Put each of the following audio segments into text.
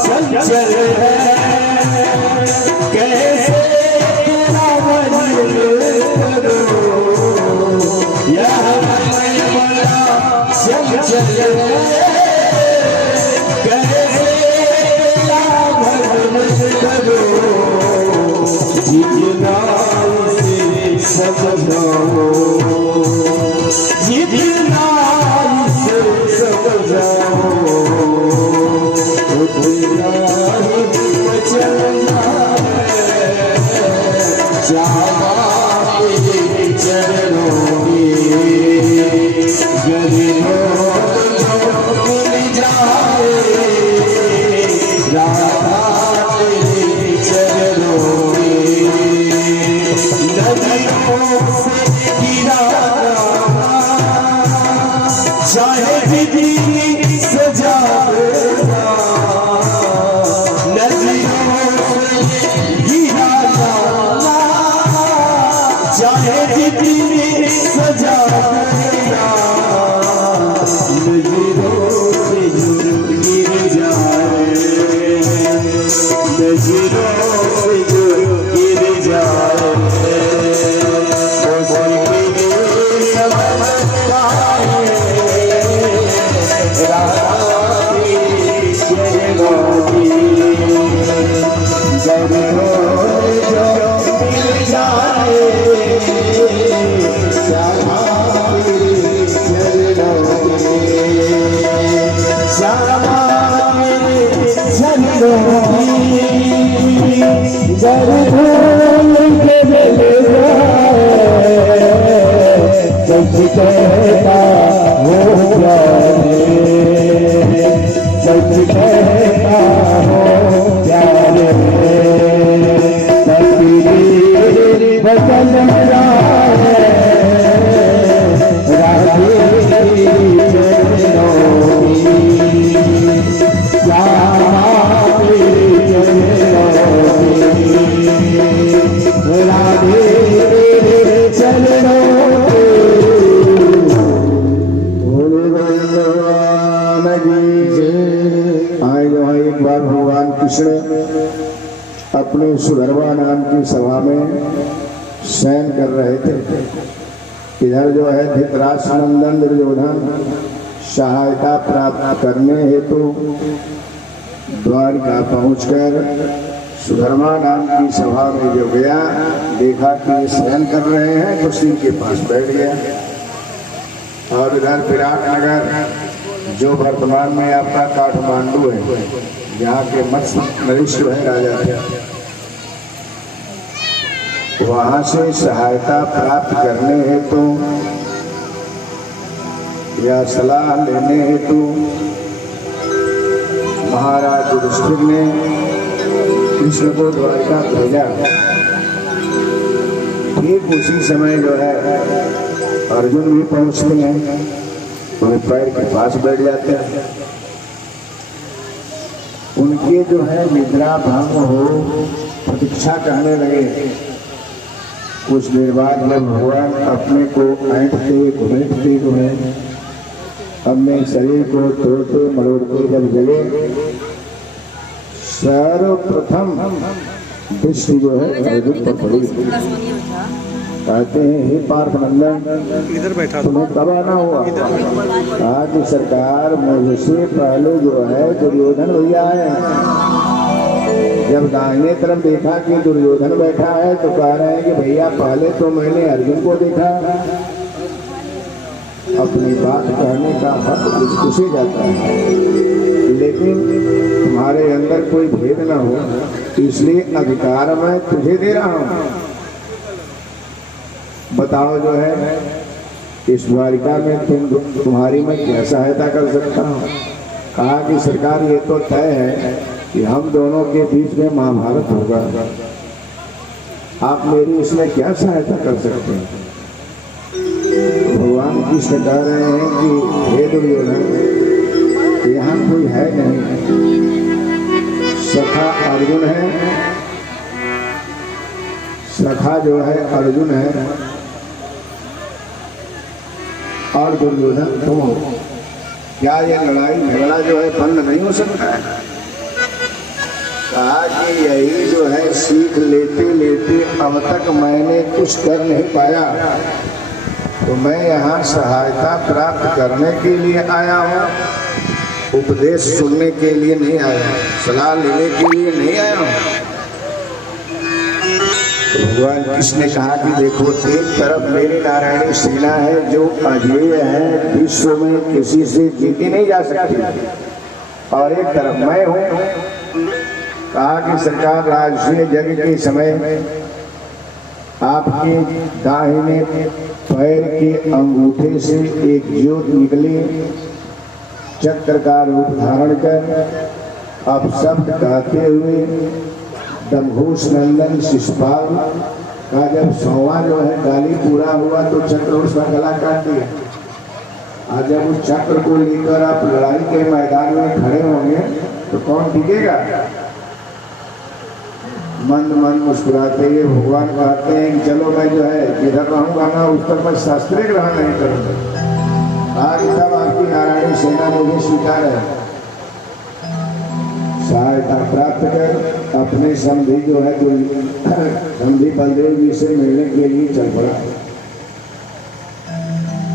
चंचल है कैसे तेरा वर्णन करूं, यह मन बड़ा चंचल है कैसे तेरा वर्णन करूं, जितना इसे समझाओ जितना इसे समझाओ उतना ही चलना है, जावा तेरे चरणों में गरीबों को मिल जाए, राधा तेरे चरणों में नदियों से गिरा चाहे बिजली सजा देना, नदियों से गिरा चाहे बिजली सजा देना, नजरों से गिर जाए, नजरों से गिर जाए, सच कहता हो प्यारे, सच कहता हो प्यारे, तकदीर बदल रहा है, राधे चरणों में राधे चरणों भगवान कृष्ण अपने सुधर्मा नाम की सभा में शयन कर रहे थे। इधर जो है धृतराष्ट्रनंदन दुर्योधन सहायता प्राप्त करने हेतु द्वारिका पहुंचकर सुधर्मा नाम की सभा में जो गया, देखा कि शयन कर रहे हैं तो सिंह के पास बैठ गया। और इधर विराट नगर जो वर्तमान में आपका काठमांडू है, यहाँ के मत्स्य नरेश्वर है राजा थे, वहां से सहायता प्राप्त करने हेतु या सलाह लेने हेतु महाराज युधिष्ठिर ने कृष्ण को द्वारिका भेजा। ठीक उसी समय जो है अर्जुन भी पहुंचते हैं, उन्हें पैर के पास बैठ जाते हैं। उनके जो है निद्रा भंग हो प्रतीक्षा करने लगे। कुछ देर बाद जब भगवान अपने को ऐंठते घुमेटते अपने शरीर को तोड़ते मरोड़ते जब जगे, सर्वप्रथम दृष्टि जो है अर्जुन पर पड़ी। कहते हैं हे पार्थनंदन, इधर बैठा तुम्हें कब आना हुआ? कहा कि सरकार मुझसे पहले जो है दुर्योधन भैया है। जब दाहिने तरफ देखा कि दुर्योधन बैठा है तो कह रहे हैं कि भैया पहले तो मैंने अर्जुन को देखा। अपनी बात कहने का हक उससे जाता है, लेकिन तुम्हारे अंदर कोई भेद ना हो इसलिए अधिकार मैं तुझे दे रहा हूँ। बताओ जो है इस द्वारिका में तुम्हारी मैं क्या सहायता कर सकता हूँ? कहा कि सरकार ये तो तय है कि हम दोनों के बीच में महाभारत होगा, आप मेरी इसमें क्या सहायता कर सकते हैं? भगवान कृष्ण कह रहे हैं कि हे दुर्योधन, यहाँ कोई है नहीं, सखा अर्जुन है, सखा जो है अर्जुन है और दुर्योधन तुम हो। क्या ये लड़ाई झगड़ा जो है बंद नहीं हो सकता है? कहा कि यही जो है सीख लेते लेते अब तक मैंने कुछ कर नहीं पाया, तो मैं यहाँ सहायता प्राप्त करने के लिए आया हूँ, उपदेश सुनने के लिए नहीं आया हूँ, सलाह लेने के लिए नहीं आया हूँ। तो भगवान कृष्ण ने कहा कि देखो, एक तरफ मेरी नारायणी सेना है जो अजेय है, विश्व में किसी से जीती नहीं जा सकती, और एक तरफ मैं हूँ। कहा कि सरकार, राजसूय यज्ञ के समय आपके दाहिने पैर के अंगूठे से एक ज्योत निकली, चक्र का रूप धारण कर अब शब्द कहते हुए दमघोष नंदन शिशुपाल का जब 100वां जो है गाली पूरा हुआ तो चक्र उसका गला काट दिया। और जब उस चक्र को लेकर आप लड़ाई के मैदान में खड़े होंगे तो कौन टिकेगा? मंद मंद मुस्कुराते हुए भगवान कहते हैं कि चलो मैं जो है जिधर रहूंगा ना उस पर मैं शास्त्रीय ग्रहण नहीं करूंगा। आज तब आपकी नारायणी सेना मुझे स्वीकार है। सहायता प्राप्त कर अपने समधी जो है तो समधी बलदेव जी से मिलने के लिए चल पड़ा।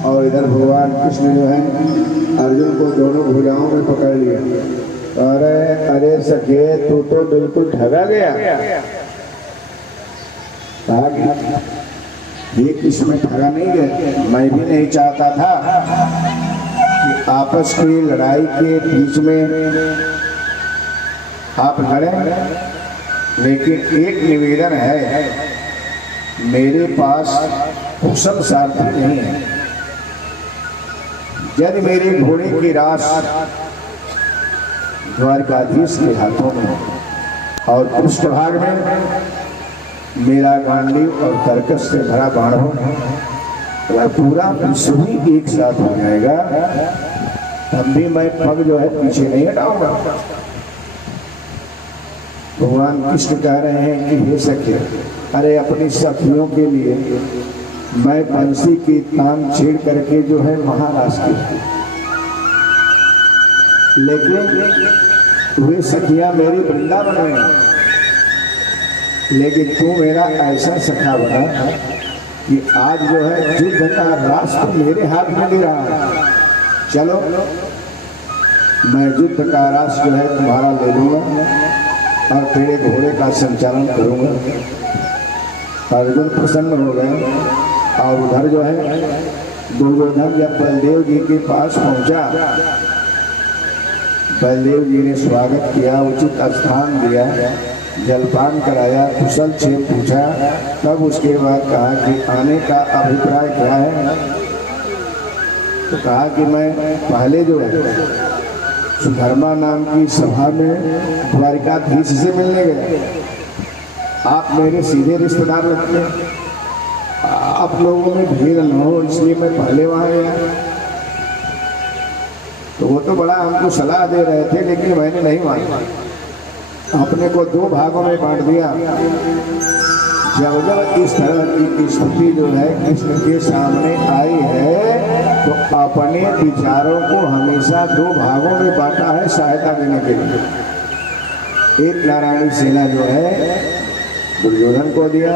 और इधर भगवान कृष्ण जो है अर्जुन को दोनों भुजाओं में पकड़ लिया। अरे अरे सखे, तू तो बिल्कुल ठगा गया। ये किसमें ठगा नहीं गया? मैं भी नहीं चाहता था कि आपस की लड़ाई के बीच में आप लड़ें, लेकिन एक निवेदन है, मेरे पास कुशल सारथी नहीं है। यदि मेरे घोड़े की रास द्वारकाधीश के हाथों में और पृष्ठभाग में मेरा गांडीव और तरकस से भरा बाण हो, तो पूरा विश्व ही एक साथ हो जाएगा, तब भी मैं पग जो है पीछे नहीं हटाऊंगा। भगवान कृष्ण कह रहे हैं कि हे सखिया, अरे अपनी सखियों के लिए मैं बंसी की तान छेड़ करके जो है महाराज की, लेकिन वे सखियां मेरी वृंदावन में, लेकिन तू मेरा ऐसा सखा बना कि आज जो है युद्ध का राष्ट्र मेरे हाथ में दे रहा है। चलो मैं युद्ध का राष्ट्र जो है तुम्हारा ले लूंगा और तेरे घोड़े का संचालन करूंगा। अर्जुन प्रसन्न हो गए और उधर जो है दुर्योधन जब बलदेव जी के पास पहुंचा, बलदेव जी ने स्वागत किया, उचित स्थान दिया, जलपान कराया, कुशल छेद पूछा, तब उसके बाद कहा कि आने का अभिप्राय क्या है? तो कहा कि मैं पहले जो है सुधर्मा नाम की सभा में द्वारिकाधीश से मिलने गए। आप मेरे सीधे रिश्तेदार लगते हैं, आप लोगों में भीड़ न हो इसलिए मैं पहले वहाँ गया। तो वो तो बड़ा हमको सलाह दे रहे थे, लेकिन मैंने नहीं माना, अपने को 2 भागों में बांट दिया। जब जब इस तरह की स्थिति जो है कृष्ण के सामने आई है, तो अपने विचारों को हमेशा 2 भागों में बांटा है सहायता देने के लिए। एक नारायणी सेना जो है दुर्योधन को दिया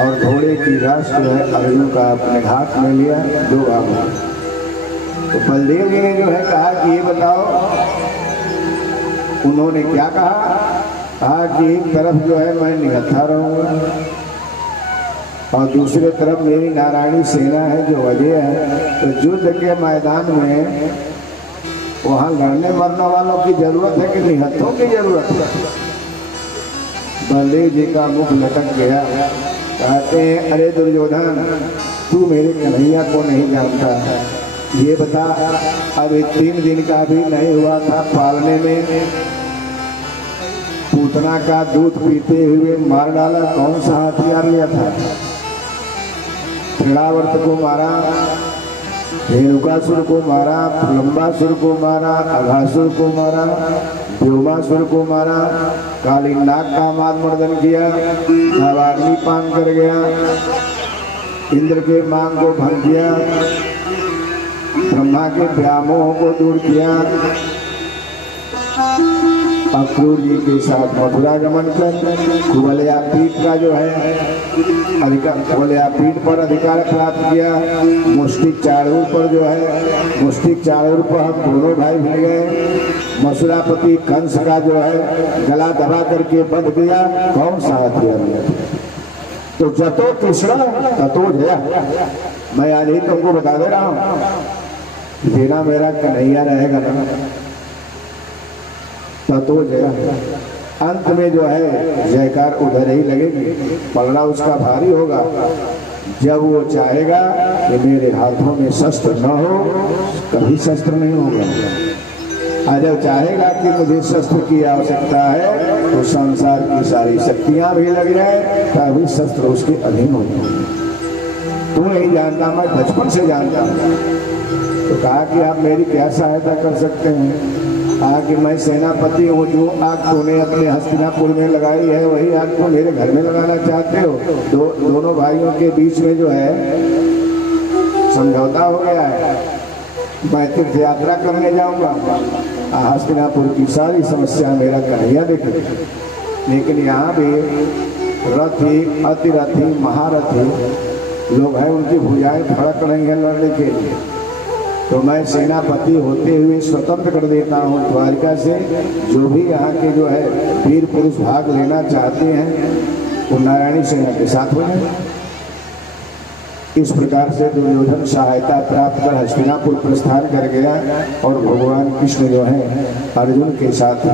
और घोड़े की रास जो है अर्जुन का अपने हाथ में लिया, 2 भागों। तो बलदेव जी ने जो है कहा कि ये बताओ, उन्होंने क्या कहा? कहा कि एक तरफ जो है मैं निहत्था रहूंगा और दूसरे तरफ मेरी नारायणी सेना है जो अजय है। तो युद्ध के मैदान में वहां लड़ने मरने वालों की जरूरत है कि निहत्थों की जरूरत है? बलदेव जी का मुख लटक गया। कहते हैं, अरे दुर्योधन, तू मेरे कन्हैया को नहीं जानता। ये बता, अभी 3 दिन का भी नहीं हुआ था पालने में, पूतना का दूध पीते हुए मार डाला, कौन सा हथियार लिया था? त्रिणावर्त को मारा, धेनुकासुर को मारा, प्रलंबासुर को मारा, अघासुर को मारा, व्योमासुर को मारा, काली नाग का मादमर्दन किया, अग्नि पान कर गया, इंद्र के मांग को भंग किया, ब्रह्मा के व्यामोह को दूर किया। अक्रूर जी के साथ मथुरा गमन कर कुवलया पीठ का जो है अधिकार, कुवलया पीठ पर अधिकार प्राप्त किया। मुष्टिक चारूर पर जो है, मुष्टिक चारूर पर हम दोनों भाई मिल गए। मथुरापति कंस का जो है गला दबा करके बंध गया। कौन सा हथियार? तो जतो तीसरा ततो जया। मैं आज ही तुमको बता दे रहा हूँ, बिना मेरा कन्हैया रहेगा ना ततो जया। अंत में जो है जयकार उधर ही लगेगी, पलड़ा उसका भारी होगा। जब वो चाहेगा कि मेरे हाथों में शस्त्र न हो, कभी शस्त्र नहीं होगा। और जब चाहेगा कि मुझे शस्त्र की आवश्यकता है, तो संसार की सारी शक्तियां भी लग जाए तभी शस्त्र उसके अधीन होगा। तू नहीं जानता, मैं बचपन से जानता हूँ। तो कहा कि आप मेरी क्या सहायता कर सकते हैं? कहा कि मैं सेनापति हूँ, जो आग तूने अपने हस्तिनापुर में लगाई है वही आग को मेरे घर में लगाना चाहते हो। दोनों भाइयों के बीच में जो है समझौता हो गया है। मैं तीर्थ यात्रा करने जाऊंगा, हस्तिनापुर की सारी समस्या मेरा कन्हैया देखे। लेकिन यहाँ भी रथी, अतिरथी, महारथी लोग हैं, उनकी भुजाएं फड़क रही हैं लड़ने के लिए। तो मैं सेनापति होते हुए स्वतंत्र कर देता हूँ द्वारिका से। जो भी यहाँ के जो है वीर पुरुष भाग लेना चाहते हैं वो नारायणी सेना के साथ हो जाए। इस प्रकार से दुर्योधन सहायता प्राप्त कर हस्तिनापुर प्रस्थान कर गया और भगवान कृष्ण जो है अर्जुन के साथ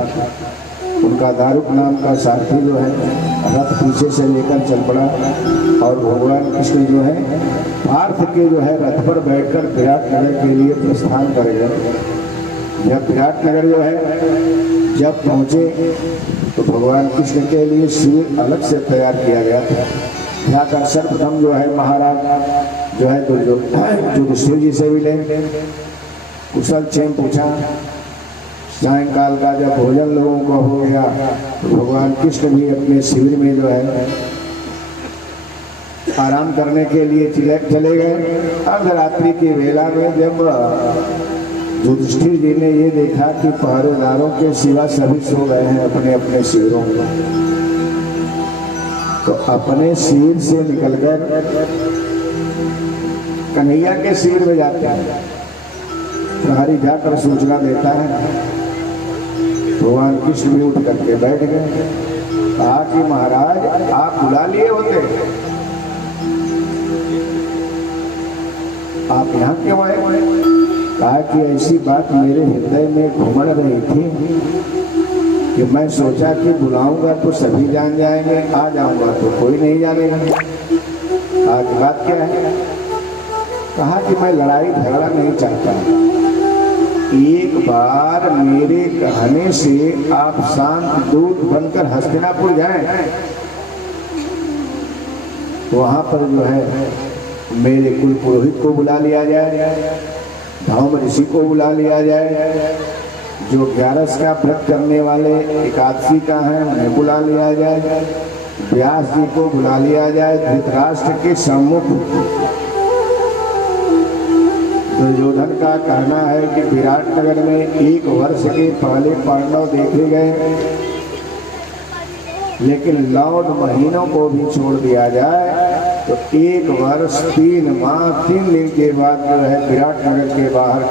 उनका दारुक नाम का सारथी जो है रथ पीछे से लेकर चल पड़ा और भगवान कृष्ण जो है पार्थ के जो है रथ पर बैठकर विराटनगर के लिए प्रस्थान कर गए। जब विराटनगर जो है जब पहुंचे तो भगवान कृष्ण के लिए शिविर अलग से तैयार किया गया था। जाकर सर्वप्रथम जो है महाराज जो है युधिष्ठिर जी से मिले, कुशल क्षेम पूछा। सायंकाल का जब भोजन लोगों को हो गया तो भगवान कृष्ण भी अपने शिविर में जो है आराम करने के लिए चले गए। अर्धरात्रि की वेला में जब युधिष्ठिर जी ने ये देखा कि पहरेदारों के सिवा सभी सो गए हैं अपने अपने शिविरों में, तो अपने शिविर से निकलकर कन्हैया के शिविर में जाते हैं। प्रहरी जाकर सूचना देता है। भगवान कृष्ण भी उठ करके बैठ गए। कहा कि महाराज आप बुला लिए होते, आप यहाँ क्यों आए? कहा कि ऐसी बात मेरे हृदय में घुमड़ रही थी कि मैं सोचा कि बुलाऊंगा तो सभी जान जाएंगे, आ जाऊंगा तो कोई नहीं जानेगा। आज बात क्या है? कहा कि मैं लड़ाई झगड़ा नहीं चाहता। एक बार मेरे कहने से आप शांत दूत बनकर हस्तिनापुर जाएं, वहां पर जो है मेरे कुल पुरोहित को बुला लिया जाए, धौम ऋषि को बुला लिया जाए, जो 11 का व्रत करने वाले एकादशी का है उन्हें बुला लिया जाए, व्यास जी को बुला लिया जाए। धृतराष्ट्र के सम्मुख दुर्योधन का कहना है कि विराटनगर में 1 वर्ष के पहले पांडव देखे गए, लेकिन 9 महीनों को भी छोड़ दिया जाए तो 1 वर्ष 3 माह 3 दिन के बाद जो है विराटनगर के बाहर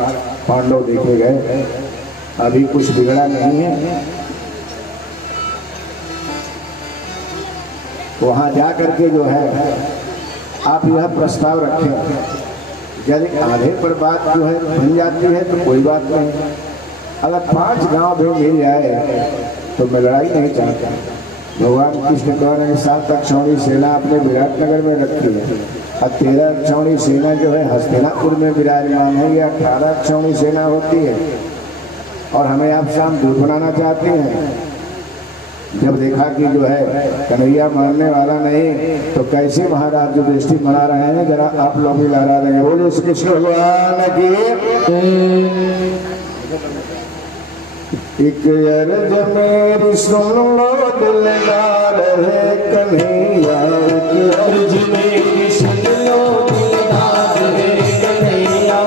पांडव देखे गए। अभी कुछ बिगड़ा नहीं है। वहां जा करके जो है आप यह प्रस्ताव रखें। यदि आधे पर बात जो है बन जाती है तो कोई बात नहीं। अगर 5 गांव भी मिल जाए तो मैं लड़ाई नहीं चाहता। भगवान कृष्ण कह रहे हैं 7 अक्षौणी सेना अपने विराटनगर में रखी है और 13 अक्षौणी सेना जो है हस्तिनापुर में विराजमान है। ये 18 अक्षौणी सेना होती है और हमें आप शाम दूर बनाना चाहते हैं। जब देखा कि जो है कन्हैया मारने वाला नहीं तो कैसे महाराज जो दृष्टि बना रहे हैं, जरा आप लोग भी लहरा देंगे। बोलो श्री कृष्ण भगवान की। एक अर्ज मेरी सुन लो दिलदार है कन्हैया, एक अर्ज मेरी सुन लो दिलदार है कन्हैया।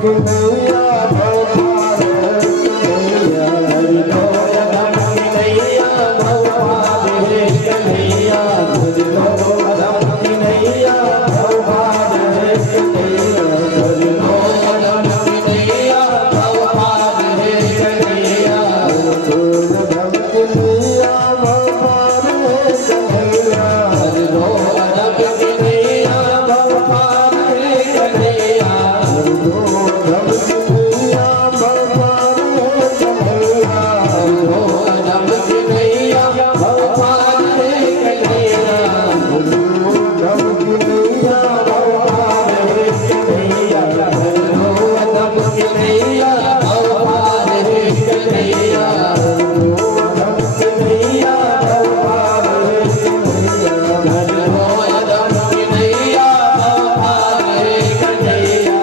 की नैया भव पार कन्हैया, हरि लो अधम की नैया भव पार कन्हैया, हरि लो अधम की नैया भव पार कन्हैया, हरि लो अधम की नैया भव पार कन्हैया, अधम की नैया भव पार कन्हैया, हरि लो अधम की नैया भव पार कन्हैया, हरि लो अधम की नैया भव पार कन्हैया, हरि लो अधम की नैया भव पार कन्हैया, हरि लो अधम की नैया भव पार कन्हैया, हरि लो अधम की नैया भव पार कन्हैया, हरि लो अधम की नैया भव पार कन्हैया, हरि लो अधम की नैया भव पार कन्हैया,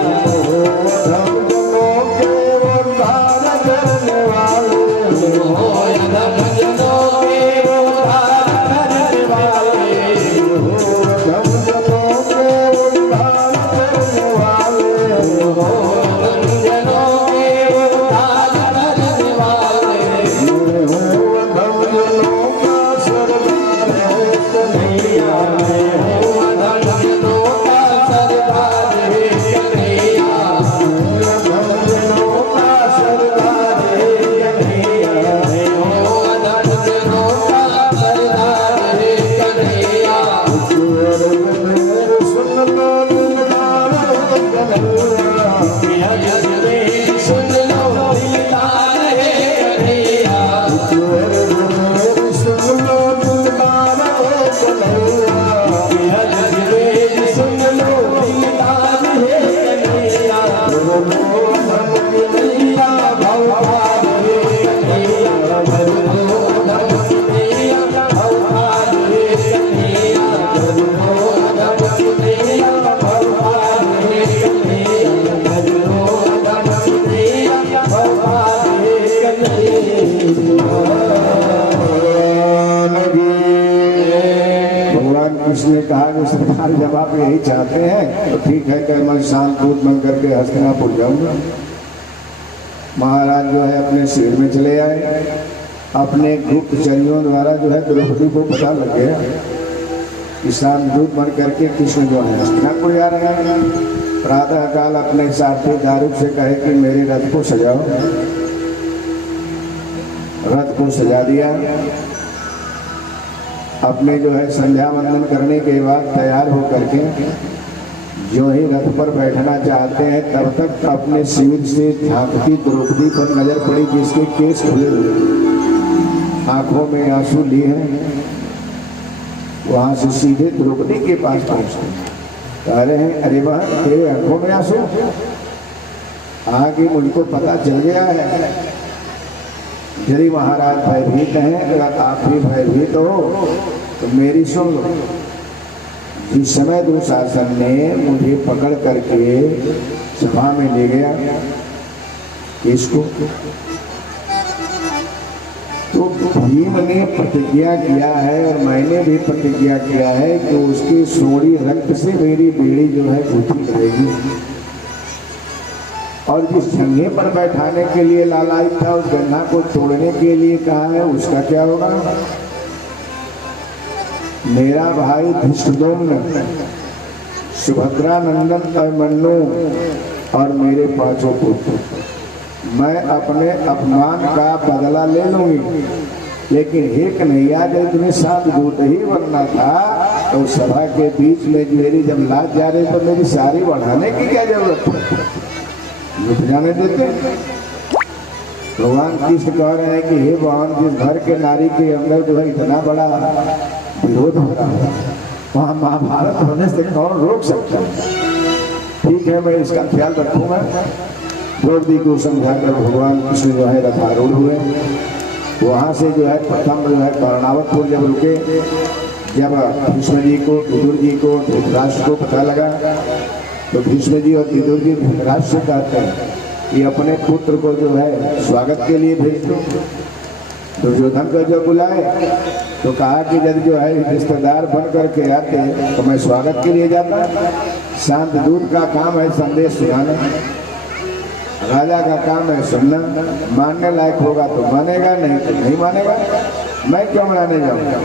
हो अधम जनों के उद्धार करने वाले, हो अधम जनों के उद्धार करने वाले, हो अधम जनों के उद्धार करने वाले, हो अधम जनों के उद्धार करने वाले, हो अधम जनों का सरदार है कन्हैया, मैं हो अधम जनों का सरदार है कन्हैया, मैं अधम जनों का सरदार है कन्हैया, मैं हो अधम जनों का सरदार है कन्हैया, ईश्वर मेरे सुन लो दिलदार है कन्हैया, सुन लो दिलदार है कन्हैया, ईश्वर मेरे सुन लो दिलदार है कन्हैया, सुन लो दिलदार है कन्हैया, लो अधम की नैया भव पार कन्हैया, हरि लो अधम की नैया भव पार कन्हैया, हरि लो अधम की नैया भव पार कन्हैया, हरि लो अधम की नैया भव पार कन्हैया। भगवान कृष्ण ने कहा कि सरकार जब आप यही चाहते हैं तो ठीक है, कि मैं शांत दूत बन करके हस्तिनापुर जाऊंगा। महाराज जो है अपने शिविर में चले आए, अपने गुप्तचरियों द्वारा जो है द्रौपदी को पता लग गया कि शांत दूत बन करके कृष्ण जो है हस्तिनापुर जा रहे हैं। प्रातः काल अपने साथी दारुक से कहे कि मेरे रथ को सजाओ। रथ को सजा दिया। अपने जो है संध्या वंदन करने के बाद तैयार होकर के जो ही रथ पर बैठना चाहते हैं, तब तक अपने शिविर से झांकती द्रौपदी पर नजर पड़ी, जिसके केस खुले हुए, आंखों में आंसू लिए हैं। वहां से सीधे द्रौपदी के पास पहुंचे, कह रहे हैं अरे वाह, तेरे आंखों में आंसू? आगे मुझको पता चल गया है। यदि महाराज भयभीत हैं, अगर आप भी भयभीत हो तो मेरी सुन लो। जिस समय दुशासन ने मुझे पकड़ करके सभा में ले गया इसको, तो भीम ने प्रतिज्ञा किया है और मैंने भी प्रतिज्ञा किया है कि उसके सोड़ी रक्त से मेरी बेड़ी जो है गूंथी रहेगी। और जिस जंघे पर बैठाने के लिए लालायित था, उस गन्ना को तोड़ने के लिए कहा है, उसका क्या होगा? मेरा भाई धृष्टद्युम्न, सुभद्रा नंदन अभिमन्यु और मेरे पांचों पुत्र, मैं अपने अपमान का बदला ले लूंगी। लेकिन हे कन्हैया, जब तुम्हें साथ दूत ही बनना था तो सभा के बीच में मेरी जब लाज जा रही तो मेरी सारी बढ़ाने की क्या जरूरत है? लुट जाने देते। भगवान कृष्ण कह रहे हैं कि हे भगवान, जिस घर के नारी के अंदर जो है इतना बड़ा विरोध हो रहा है, वहाँ महाभारत होने से कौन रोक सकता है? ठीक है, मैं इसका ख्याल रखूंगा। द्रौपदी को समझाकर भगवान कृष्ण जो है रथारूढ़ हुए। वहाँ से जो है प्रथम जो है कर्णावतपुर जब रुके, जब भीष्म जी को, विदुर जी को, धृतराष्ट्र को पता लगा तो भीष्म जी और विदुर जी धृतराष्ट्र से कहते हैं कि अपने पुत्र को जो है स्वागत के लिए भेज दो। दुर्योधन को जब बुलाए तो कहा कि यदि जो है रिश्तेदार बन करके आते तो मैं स्वागत के लिए जाता। शांत दूत का काम है संदेश सुनाना। राजा का काम है सुनना, मानने लायक होगा तो मानेगा, नहीं तो नहीं मानेगा। मैं क्यों मनाने जाऊंगा?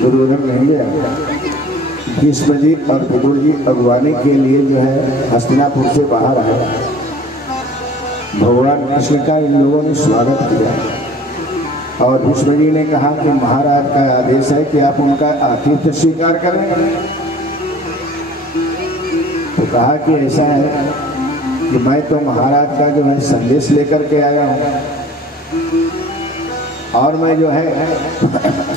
दुर्योधन नहीं गया। भीष्म जी और विदुर जी अगवानी के लिए जो है हस्तिनापुर से बाहर आए। भगवान कृष्ण का इन लोगों ने स्वागत किया और भीष्म जी ने कहा कि महाराज का आदेश है कि आप उनका आतिथ्य स्वीकार करें। तो कहा कि ऐसा है कि मैं तो महाराज का जो है संदेश लेकर के आया हूँ और मैं जो है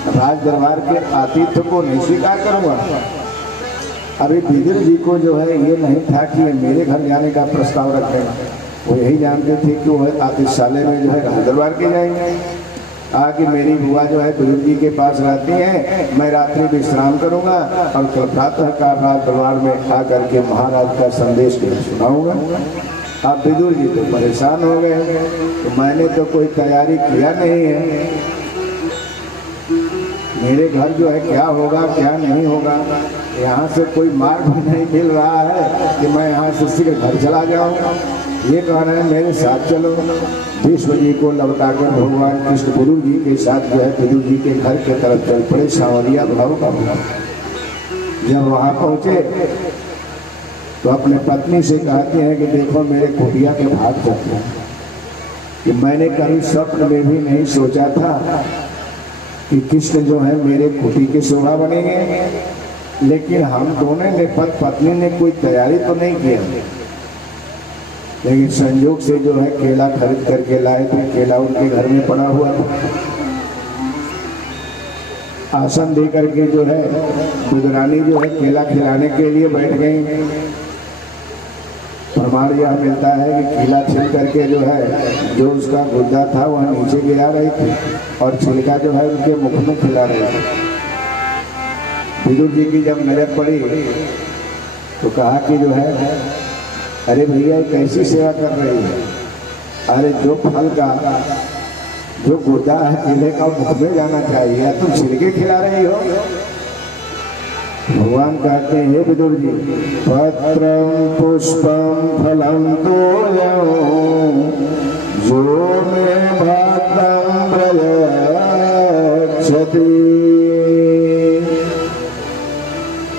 राज दरबार के आतिथ्य को नहीं स्वीकार करूंगा। अभी विदुर जी को जो है ये नहीं था कि मेरे घर जाने का प्रस्ताव रखें, वो यही जानते थे कि वो आतिथ्यशाला में जो है राज दरबार के जाएंगे। आगे मेरी बुआ जो है विदुर जी के पास रहती है, मैं रात्रि विश्राम करूंगा और कल प्रातः का राज दरबार में आकर के महाराज का संदेश सुनाऊंगा। अब विदुर जी तो परेशान हो गए, तो मैंने तो कोई तैयारी किया नहीं है, मेरे घर जो है क्या होगा क्या नहीं होगा, यहाँ से कोई मार्ग भी नहीं मिल रहा है कि मैं यहाँ से सीधे घर चला जाऊँ। ये कह रहे हैं मेरे साथ चलो। भीष्म जी को लौटाकर भगवान कृष्ण गुरु जी के साथ जो है विदुर जी के घर के तरफ चल पड़े। सांवरिया भाव का भाव। जब वहाँ पहुँचे तो अपने पत्नी से कहते हैं कि देखो मेरे कुटिया के भाग चलते हैं कि मैंने कभी स्वप्न में भी नहीं सोचा था कि कृष्ण जो है मेरे कुटी के शोभा बनेंगे, लेकिन हम दोनों ने पत्नी ने कोई तैयारी तो नहीं किया, लेकिन संयोग से जो है केला खरीद करके लाए थे। केला उनके घर में पड़ा हुआ था। आसन दे करके जो है दुधरानी जो है केला खिलाने के लिए बैठ गई। प्रमाण यह मिलता है कि केला छिल करके जो है जो उसका गुद्दा था वह नीचे गिरा रही थी और छिलका जो है उनके मुख में खिला रही थी। विदुर जी की जब नजर पड़ी तो कहा कि जो है अरे भैया कैसी सेवा कर रही है? अरे जो फल का जो गुद्दा है केले का मुख में जाना चाहिए, तुम छिलके खिला रही हो। भगवान कहते हैं हे विदुर जी, पत्रम पुष्पम फलम तोयं जो में भातम प्रयच्छति।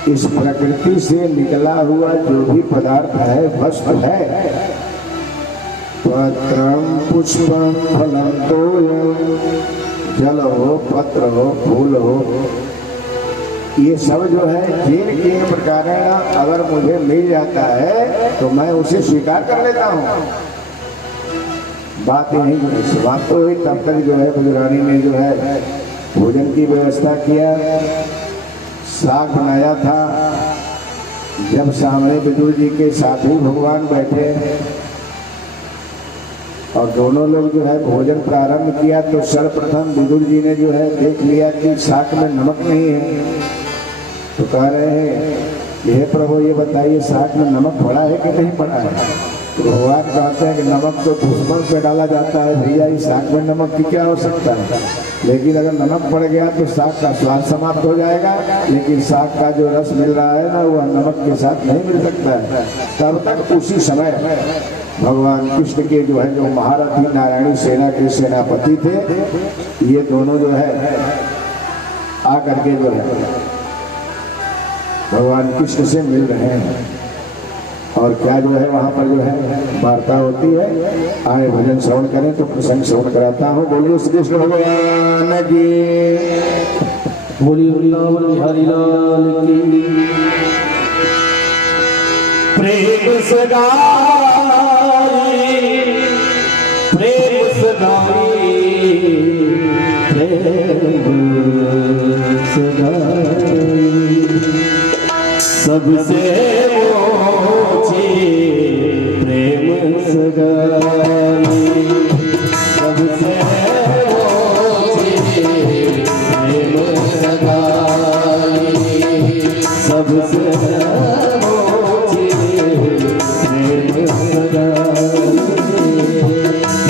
इस प्रकृति से निकला हुआ जो भी पदार्थ है वस्तु है, पत्रम पुष्पम फलम तोयं, जल हो पत्र हो फूल हो, ये सब जो है जिन किन प्रकार अगर मुझे मिल जाता है तो मैं उसे स्वीकार कर लेता हूँ। बात यही बात तो हुई। तब तक जो है दुधरानी ने जो है भोजन की व्यवस्था किया, साग बनाया था। जब सामने विदुर जी के साथी भगवान बैठे और दोनों लोग जो है भोजन प्रारंभ किया तो सर्वप्रथम विदुर जी ने जो है देख लिया कि साग में नमक नहीं है। तो कह रहे हैं हे प्रभु ये बताइए साग में नमक पड़ा है कि नहीं पड़ा है? तो भगवान कहते हैं कि नमक तो दुश्मन पे डाला जाता है भैया, इस साग में नमक की क्या हो सकता है? लेकिन अगर नमक पड़ गया तो साग का स्वाद समाप्त हो जाएगा, लेकिन साग का जो रस मिल रहा है ना वह नमक के साथ नहीं मिल सकता है। तब तक उसी समय भगवान कृष्ण के जो है जो महारथी नारायणी सेना के सेनापति थे, ये दोनों जो है आकर के जो है भगवान कृष्ण से मिल रहे हैं। और क्या जो है वहाँ पर जो है वार्ता होती है। आए भजन श्रवण करें तो प्रसंग श्रवण कराता हूँ। बोलिए श्री कृष्ण भगवान की, बोलिए वृंदावन बिहारी लाल की। प्रेम सगाई, प्रेम सगाई, प्रेम सगाई, सबसे ऊंची प्रेम सगाई, सबसे ऊंची प्रेम सगाई, सबसे ऊंची प्रेम सगाई,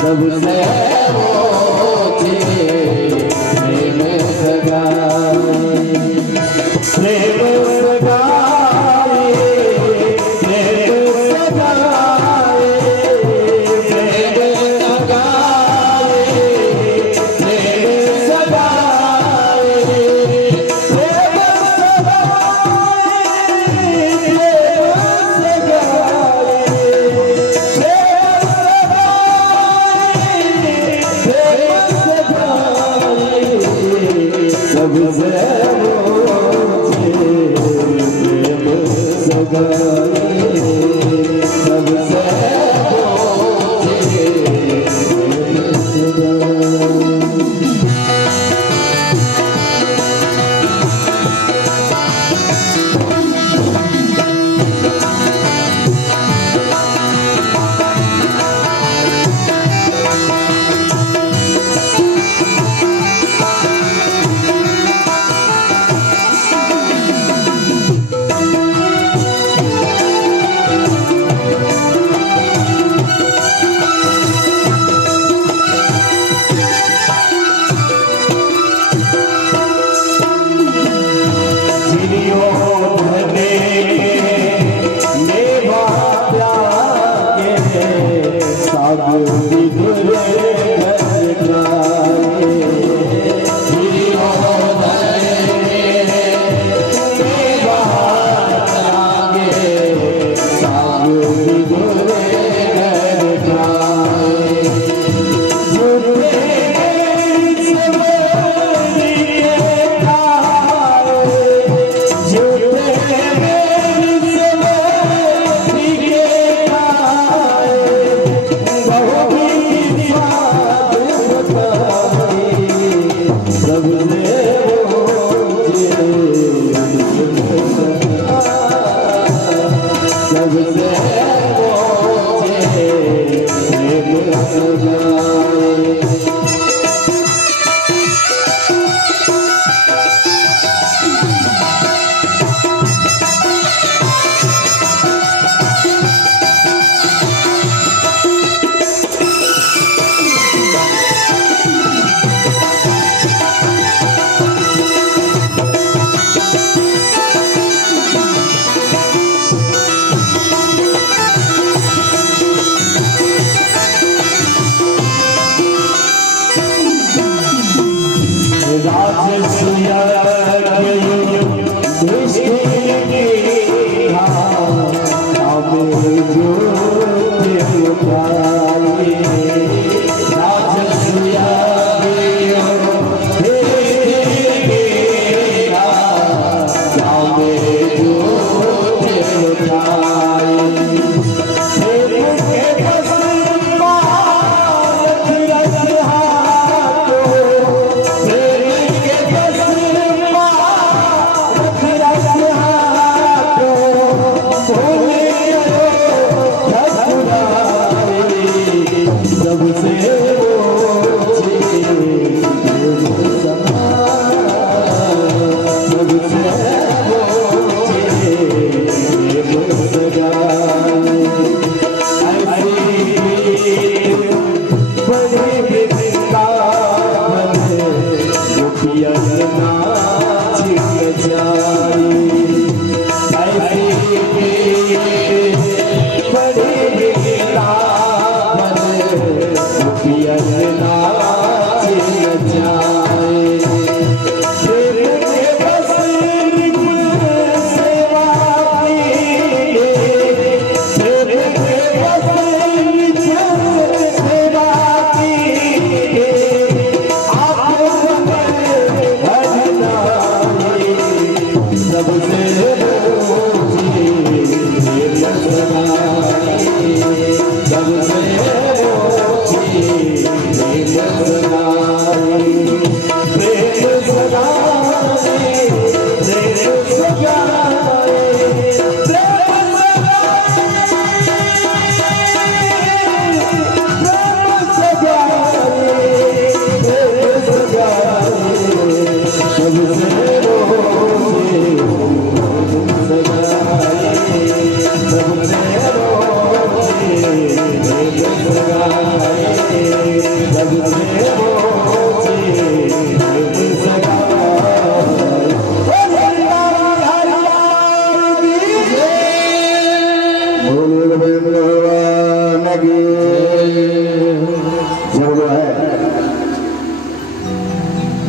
सबसे ऊंची प्रेम सगाई, प्रेम सगाई।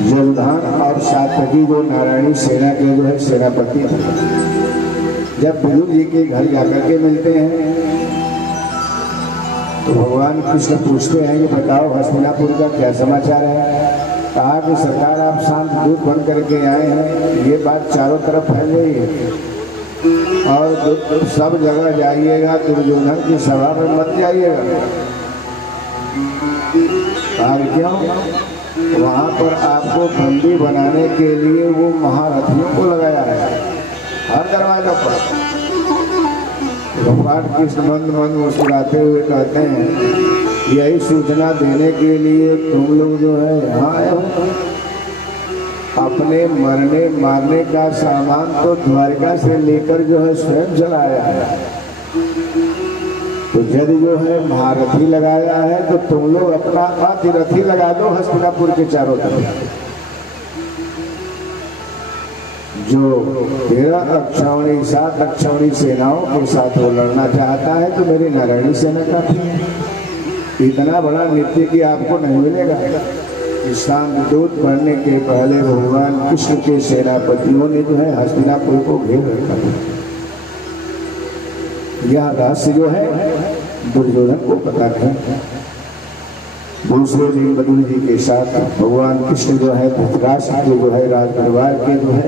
जलधान और सातकी जो नारायणी सेना के जो है सेनापति थे, जब विदुर जी के घर जाकर के मिलते हैं तो भगवान कृष्ण पूछते हैं कि बताओ हस्तिनापुर का क्या समाचार है। कहा कि सरकार आप शांत दूत बन करके आए हैं, ये बात चारों तरफ फैल गई है और सब जगह जाइएगा, दुर्योधन की सभा में मत जाइएगा। कहा क्यों? वहाँ पर आपको बंदी बनाने के लिए वो महारथियों को लगाया है हर दरवाजा पर। भगवान कृष्ण मंद मंद मुस्कुराते हुए कहते हैं यही सूचना देने के लिए तुम लोग जो है यहाँ आए हो। अपने मरने मारने का सामान तो द्वारिका से लेकर जो है स्वयं चलाया है, तो यदि जो है महारथी लगाया है तो तुम लोग अपना अतिरथी लगा दो हस्तिनापुर के चारों तरफ। जो 13 अक्षौणी 7 अक्षौणी सेनाओं के साथ वो लड़ना चाहता है तो मेरी नारायणी सेना काफी है। इतना बड़ा नृत्य कि आपको नहीं मिलेगा। शांतिदूत पढ़ने के पहले भगवान कृष्ण के सेनापतियों ने जो है हस्तिनापुर को घेर रखा था। यह रहस्य जो है दुर्योधन को पता नहीं। दूसरे दिन बदुल जी के साथ भगवान कृष्ण जो है धृतराष्ट्र के जो है राजदरबार के जो है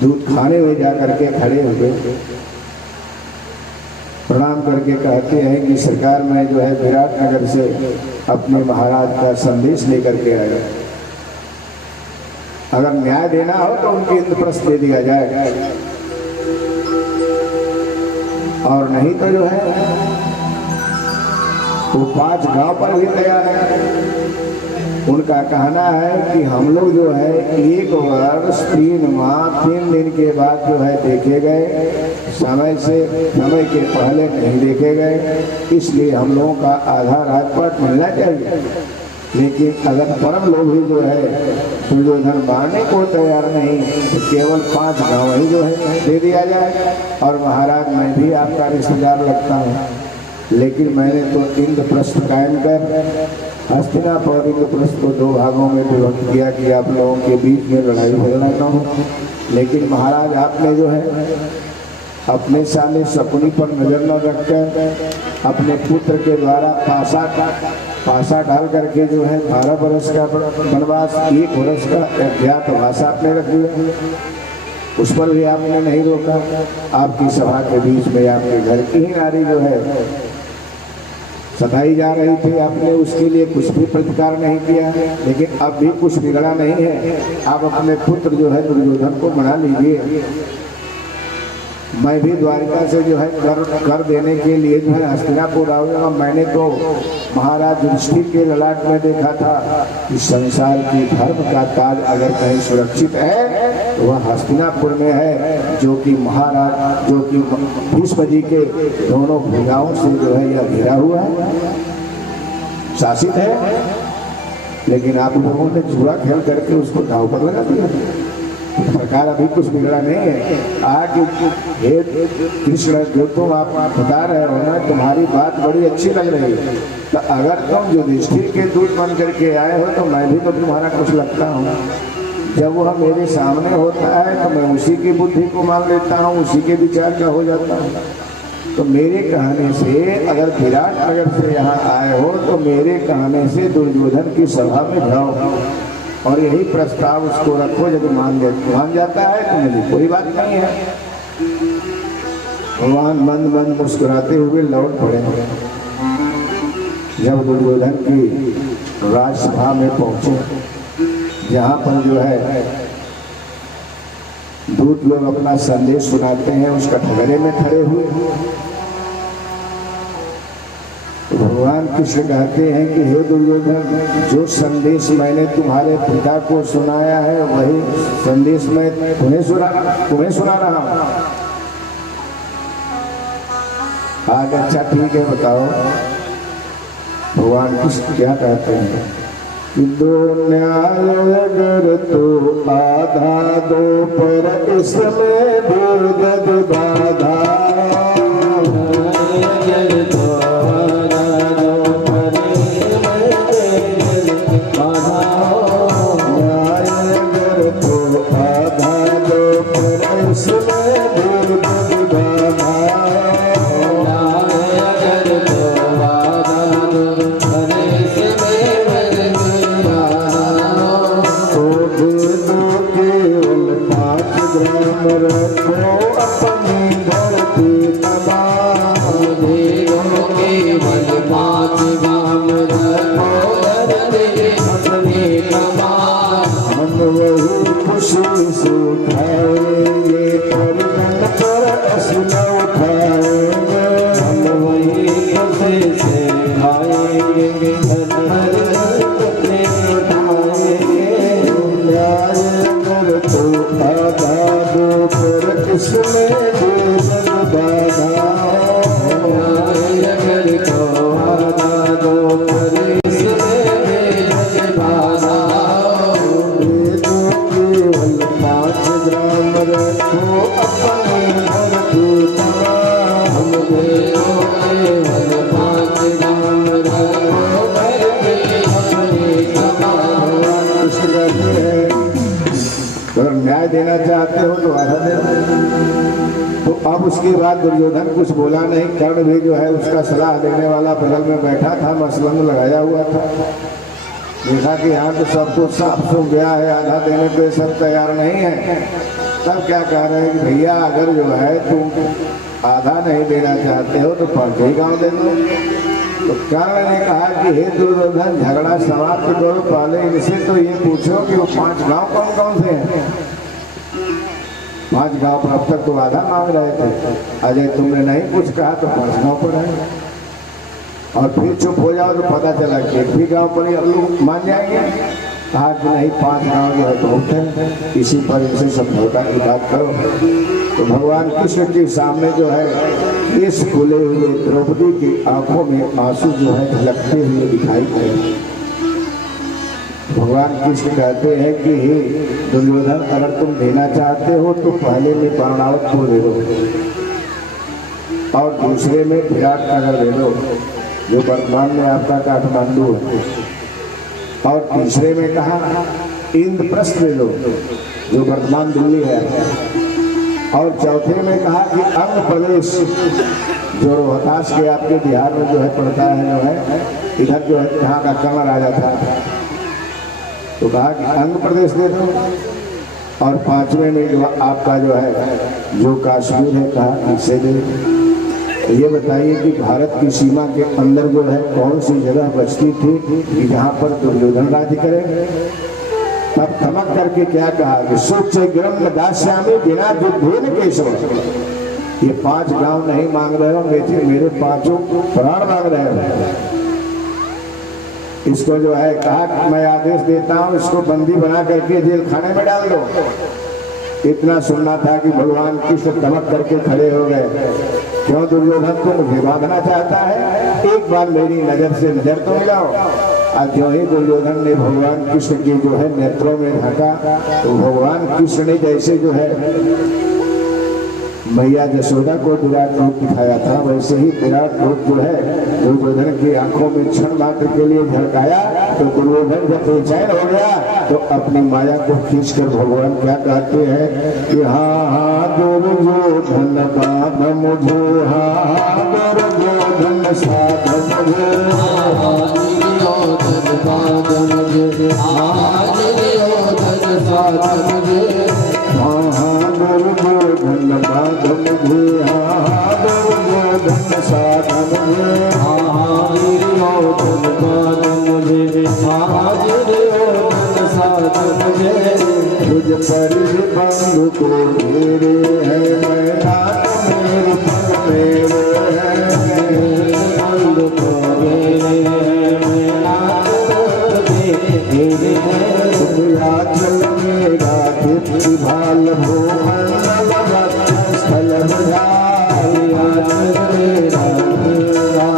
दूध खाने में जा करके खड़े हो गए, प्रणाम करके कहते हैं कि सरकार मैं जो है विराटनगर से अपने महाराज का संदेश लेकर के आया, अगर न्याय देना हो तो उनके इंद्रप्रस्थ दे दिया जाए और नहीं तो जो है वो 5 गांव पर भी तैयार है। उनका कहना है कि हम लोग जो है 1 वर्ष 3 माह 3 दिन के बाद जो है देखे गए, समय के पहले नहीं देखे गए, इसलिए हम लोगों का आधा राजपाट मिलना चाहिए। लेकिन अगर परम लोग ही जो है दुर्योधन मारने को तैयार नहीं तो केवल 5 गांव ही जो है दे दिया जाए और महाराज मैं भी आपका रिश्तेदार लगता हूँ, लेकिन मैंने तो इंद्रप्रस्थ कायम कर हस्तिनापुर इंद्रप्रस्थ को 2 भागों में विभक्त किया कि आप लोगों के बीच में लड़ाई झगड़ा न हो। लेकिन महाराज आपने जो है अपने साले शकुनी पर नजर न रखकर अपने पुत्र के द्वारा पासा डाल करके जो है 12 वर्ष का वनवास 1 वर्ष का अज्ञातवास आपने रख दिया, उस पर भी आपने नहीं रोका। आपकी सभा के बीच में आपके घर की ही नारी जो है सताई जा रही थी, आपने उसके लिए कुछ भी प्रतिकार नहीं किया। लेकिन अब भी कुछ बिगड़ा नहीं है, आप अपने पुत्र जो है दुर्योधन को मना लीजिए। मैं भी द्वारिका से जो है कर देने के लिए जो है हस्तिनापुर आऊंगा। मैंने तो महाराज युधिष्ठिर के ललाट में देखा था कि संसार की धर्म का ताज अगर कहीं सुरक्षित है तो वह हस्तिनापुर में है, जो कि महाराज जो कि भीष्म जी के दोनों भुजाओं से जो है यह घिरा हुआ है, शासित है। लेकिन आप लोगों ने जुआ खेल करके उसको दांव पर लगा दिया। सरकार अभी कुछ बिगड़ा नहीं है। आज हे कृष्ण जो तुम आप बता रहे हो ना, तुम्हारी बात बड़ी अच्छी लग रही है, तो अगर तुम युधिष्ठिर के दूत बन करके आए हो तो मैं भी तो तुम्हारा कुछ लगता हूँ। जब वह मेरे सामने होता है तो मैं उसी की बुद्धि को मान लेता हूँ, उसी के विचार का हो जाता हूँ। तो मेरे कहने से अगर विराटनगर से यहाँ आए हो तो मेरे कहने से दुर्योधन की सभा में जाओ और यही प्रस्ताव उसको रखो। यदि मान जाता है तो मुझे कोई बात नहीं है। भगवान मंद मंद मुस्कुराते हुए लौट पड़े। जब दुर्योधन की राजसभा में पहुंचे, जहाँ पर जो है दूत लोग अपना संदेश सुनाते हैं, उस कटघरे में खड़े हुए भगवान कृष्ण कहते हैं कि हे दुर्योधन, जो संदेश मैंने तुम्हारे पिता को सुनाया है वही संदेश मैं तुम्हें सुना रहा हूँ। आज अच्छा ठीक है, बताओ भगवान कृष्ण क्या कहते हैं कि दो न्याय अगर तो आधा दो पर इसमें भेद बाधा, देना चाहते हो तो आधा दे दो। तो अब उसके बाद दुर्योधन कुछ बोला नहीं। कर्ण भी जो है उसका सलाह देने वाला बगल में बैठा था, मसलन लगाया हुआ था। देखा कि यहाँ तो सब कुछ साफ सूख गया है, आधा देने पे सब तैयार नहीं है। तब क्या कह रहे हैं कि भैया अगर जो है तुम आधा नहीं देना चाहते हो तो 5 ही गाँव दे दो। तो कर्ण ने कहा कि हे दुर्योधन, झगड़ा समाप्त करो, पहले इनसे तो ये पूछो कि वो 5 गाँव कौन कौन से हैं। 5 गाँव पर अब तक तो आधा मांग रहे थे, अजय तुमने नहीं कुछ कहा तो 5 गाँव पर है। और फिर चुप हो जाओ तो पता चला कि एक भी गाँव पर ही अब लोग मान जाएंगे। कहा कि नहीं, 5 गाँव जो है बहुत है, इसी पर इनसे समझौता की बात करो। तो भगवान कृष्ण के सामने जो है इस खुले हुए द्रौपदी की आंखों में आंसू जो है झलकते हुए दिखाई पड़े। भगवान कृष्ण कहते हैं कि हे दुर्योधन, अगर तुम देना चाहते हो तो पहले में बाणावत को दे दो और दूसरे में विराट नगर दे दो जो वर्तमान में आपका काठमांडू है, और तीसरे में कहा इंद्रप्रस्थ दे दो जो वर्तमान दिल्ली है, और चौथे में कहा कि अंग प्रदेश जो रोहतास के आपके बिहार में जो है पड़ता है, जो है इधर जो है यहाँ का कर्ण राजा था, तो कहा कि अंग प्रदेश दे दो। और 5वें में जो आपका जो है जो कश्मीर है, कहा इसे दे दो। ये बताइए कि भारत की सीमा के अंदर जो है कौन सी जगह बचती थी कि जहाँ पर दुर्योधन राज्य करे। तब धमक करके क्या कहा कि सोच ग्रम दास्यामी बिना युद्धेन केशव। ये 5 गांव नहीं मांग रहे हो, मेरे 5 प्राण मांग रहे हो। इसको जो है कहा कि मैं आदेश देता हूँ, इसको बंदी बना करके जेल खाने में डाल दो। इतना सुनना था कि भगवान कृष्ण धमक करके खड़े हो गए। क्यों दुर्योधन को मुझे बांधना चाहता है, एक बार मेरी नजर से नजर तो मिलाओ। और जो ही दुर्योधन ने भगवान कृष्ण की जो है नेत्रों में ढका, तो भगवान कृष्ण ने जैसे जो है मैया जसोदा को विराट रूप दिखाया था, वैसे ही विराट रूप जो है दुर्योधन की आंखों में क्षण मात्र के लिए झलकाया। तो दुर्योधन जब बेचैन हो गया तो अपनी माया को खींचकर भगवान क्या कहते हैं कि हाँ दुर्योधन बाध मुझे, हाँ दुर्योधन साधन मुझे, दुर्योधन बाध मुझे, हाँ दुर्योधन साधन मुझे, हाँ दुर्योधन बाध मुझे, हाँ दुर्योधन साधन मुझे, हाँ दुर्योधन बाध मुझे, हाँ दुर्योधन साधन मुझे। तुझ पर बंधु को मेरे है, मैदान मेरे पर मेरे है, बंधु को मेरे है, मैदान मेरे है। चल मेरा दीप्ति भाल भूमंडल भक्त स्थल बधाया, मेरा भक्त स्थल मेरा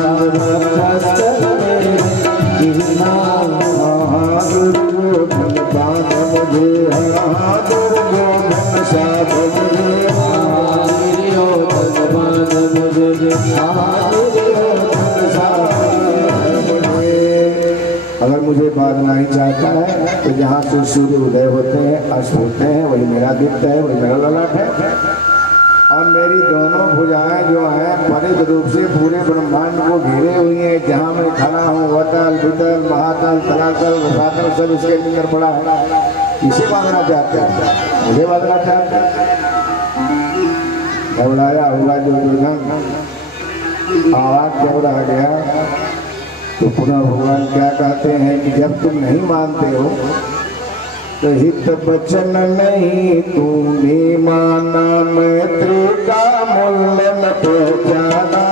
दुर्योधन बाध मुझे, हाँ दुर्योधन साधन मुझे, हाँ दुर्योधन बाध मुझे, हाँ दुर्योधन साधन मुझे। अगर मुझे बांधना ही चाहता है तो जहाँ से सूर्य उदय होते हैं अस्त होते हैं वही मेरा दिखता है, वही मेरा ललाट है। और मेरी दोनों भुजाएं जो हैं परित रूप से पूरे ब्रह्मांड को घेरे हुई हैं। जहाँ मैं खड़ा हूँ वतल वितल महातल तलातल रसातल सब इसके अंदर पड़ा है। इसे बांधना चाहते हैं, मुझे बांधना चाहते हैं। घबराया हुआ जो दुर्योधन आवाज जब रह गया तो पुनः भगवान क्या कहते हैं कि जब तुम नहीं मानते हो तो हित वचन नहीं तूने माना, मैत्री का मूल्य न पहचाना।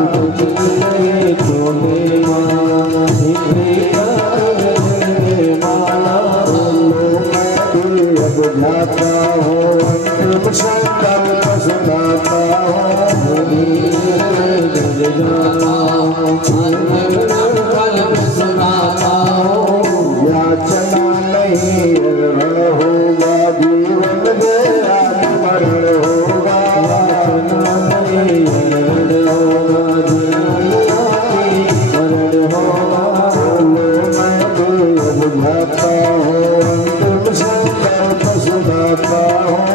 नहीं तूने माना, हित का मूल्य माना, मैं बुझाता हूँ अंतिम संकल्प सुनाता हूँ, सुनाता हूँ। याचना नहीं होगा जीवन गया मरण होगा, याचना नहीं होगा जीवन मरण होगा। मैं बुझाता हूँ अंतिम संकल्प सुनाता हूँ,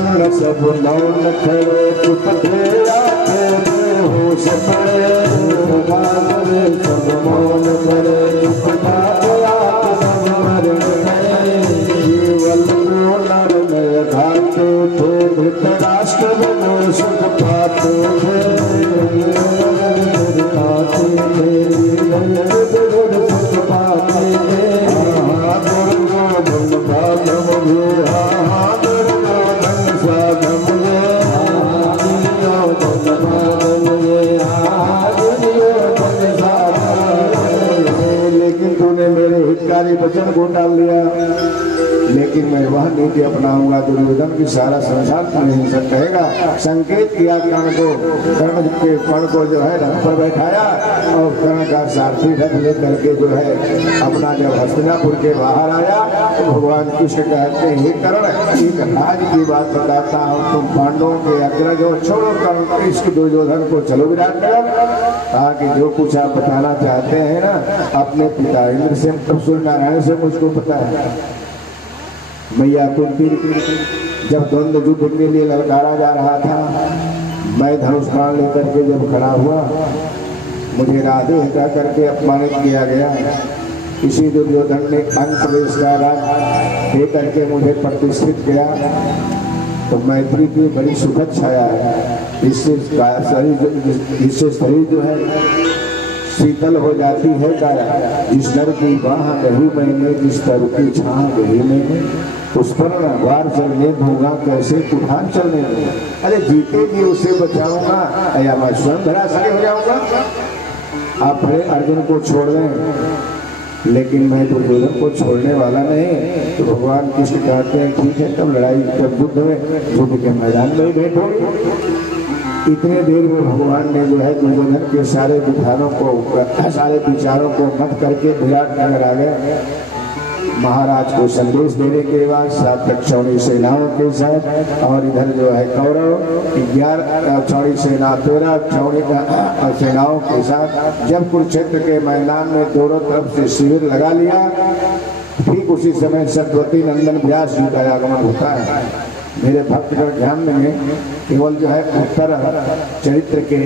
न सब मौन खड़े चुप थे आंखें बेहोश पड़े सब मौन खड़े चुप थे आंखें मर गए केवल नर में घाते थे धृतराष्ट्र में सुख पाते थे सुख पाते थे लेकिन तूने मेरे हितकारी वचन को टाल लिया। लेकिन मैं वह नीति अपनाऊंगा दुर्योधन की सारा संसार नहीं सब कहेगा। संकेत किया कर्ण के कर्ण को जो है रथ पर बैठाया और कर्ण का सारथी रथ ले करके जो है अपना जब हस्तिनापुर के बाहर आया तो भगवान कृष्ण कहते हैं हे कर्ण एक राज की बात बताता हूँ, तुम पांडवों के अग्रज हो, छोड़ो कर्ण इसके दुर्योधन को चलो विराटनगर। कहा कि जो कुछ आप बताना चाहते हैं ना अपने पिता इंद्र से सूर्य नारायण से मुझको पता है। मैया कुंती जब द्वंद्व युद्ध के लिए ललकारा जा रहा था, मैं धनुष बाण लेकर के जब खड़ा हुआ मुझे राधे हटा करके अपमानित किया गया। इसी दुर्योधन ने अंक प्रदेश का राज दे करके मुझे प्रतिष्ठित किया। तो मैत्री की बड़ी सुखद छाया है। इससे शरीर जो है शीतल हो जाती है काया। जिस नर की बाह गही मैंने जिस तर की छाह गही मैंने उस पर वार चलने दूंगा कैसे कुठार चलने दूंगा। अरे जीते जी उसे बचाऊंगा या मैं स्वयं धराशायी हो जाऊंगा। आप भले अर्जुन को छोड़ दें लेकिन मैं दुर्योधन को छोड़ने वाला नहीं। तो भगवान कृष्ण कहते हैं ठीक है तब लड़ाई जब युद्ध के मैदान में ही भेंट होगी। इतने देर में भगवान ने जो है दुर्योधन के सारे विचारों को मत करके विराटनगर आ गए। महाराज को संदेश देने के बाद 7 क्षौणी सेनाओं के साथ और इधर जो है कौरव 11 क्षौणी सेना 13 क्षौणी सेनाओं के साथ जब कुरुक्षेत्र के मैदान में दोनों तरफ से शिविर लगा लिया, ठीक उसी समय सरस्वती नंदन व्यास जी का आगमन होता है। मेरे भक्तगण ध्यान में केवल जो है उत्तर चरित्र के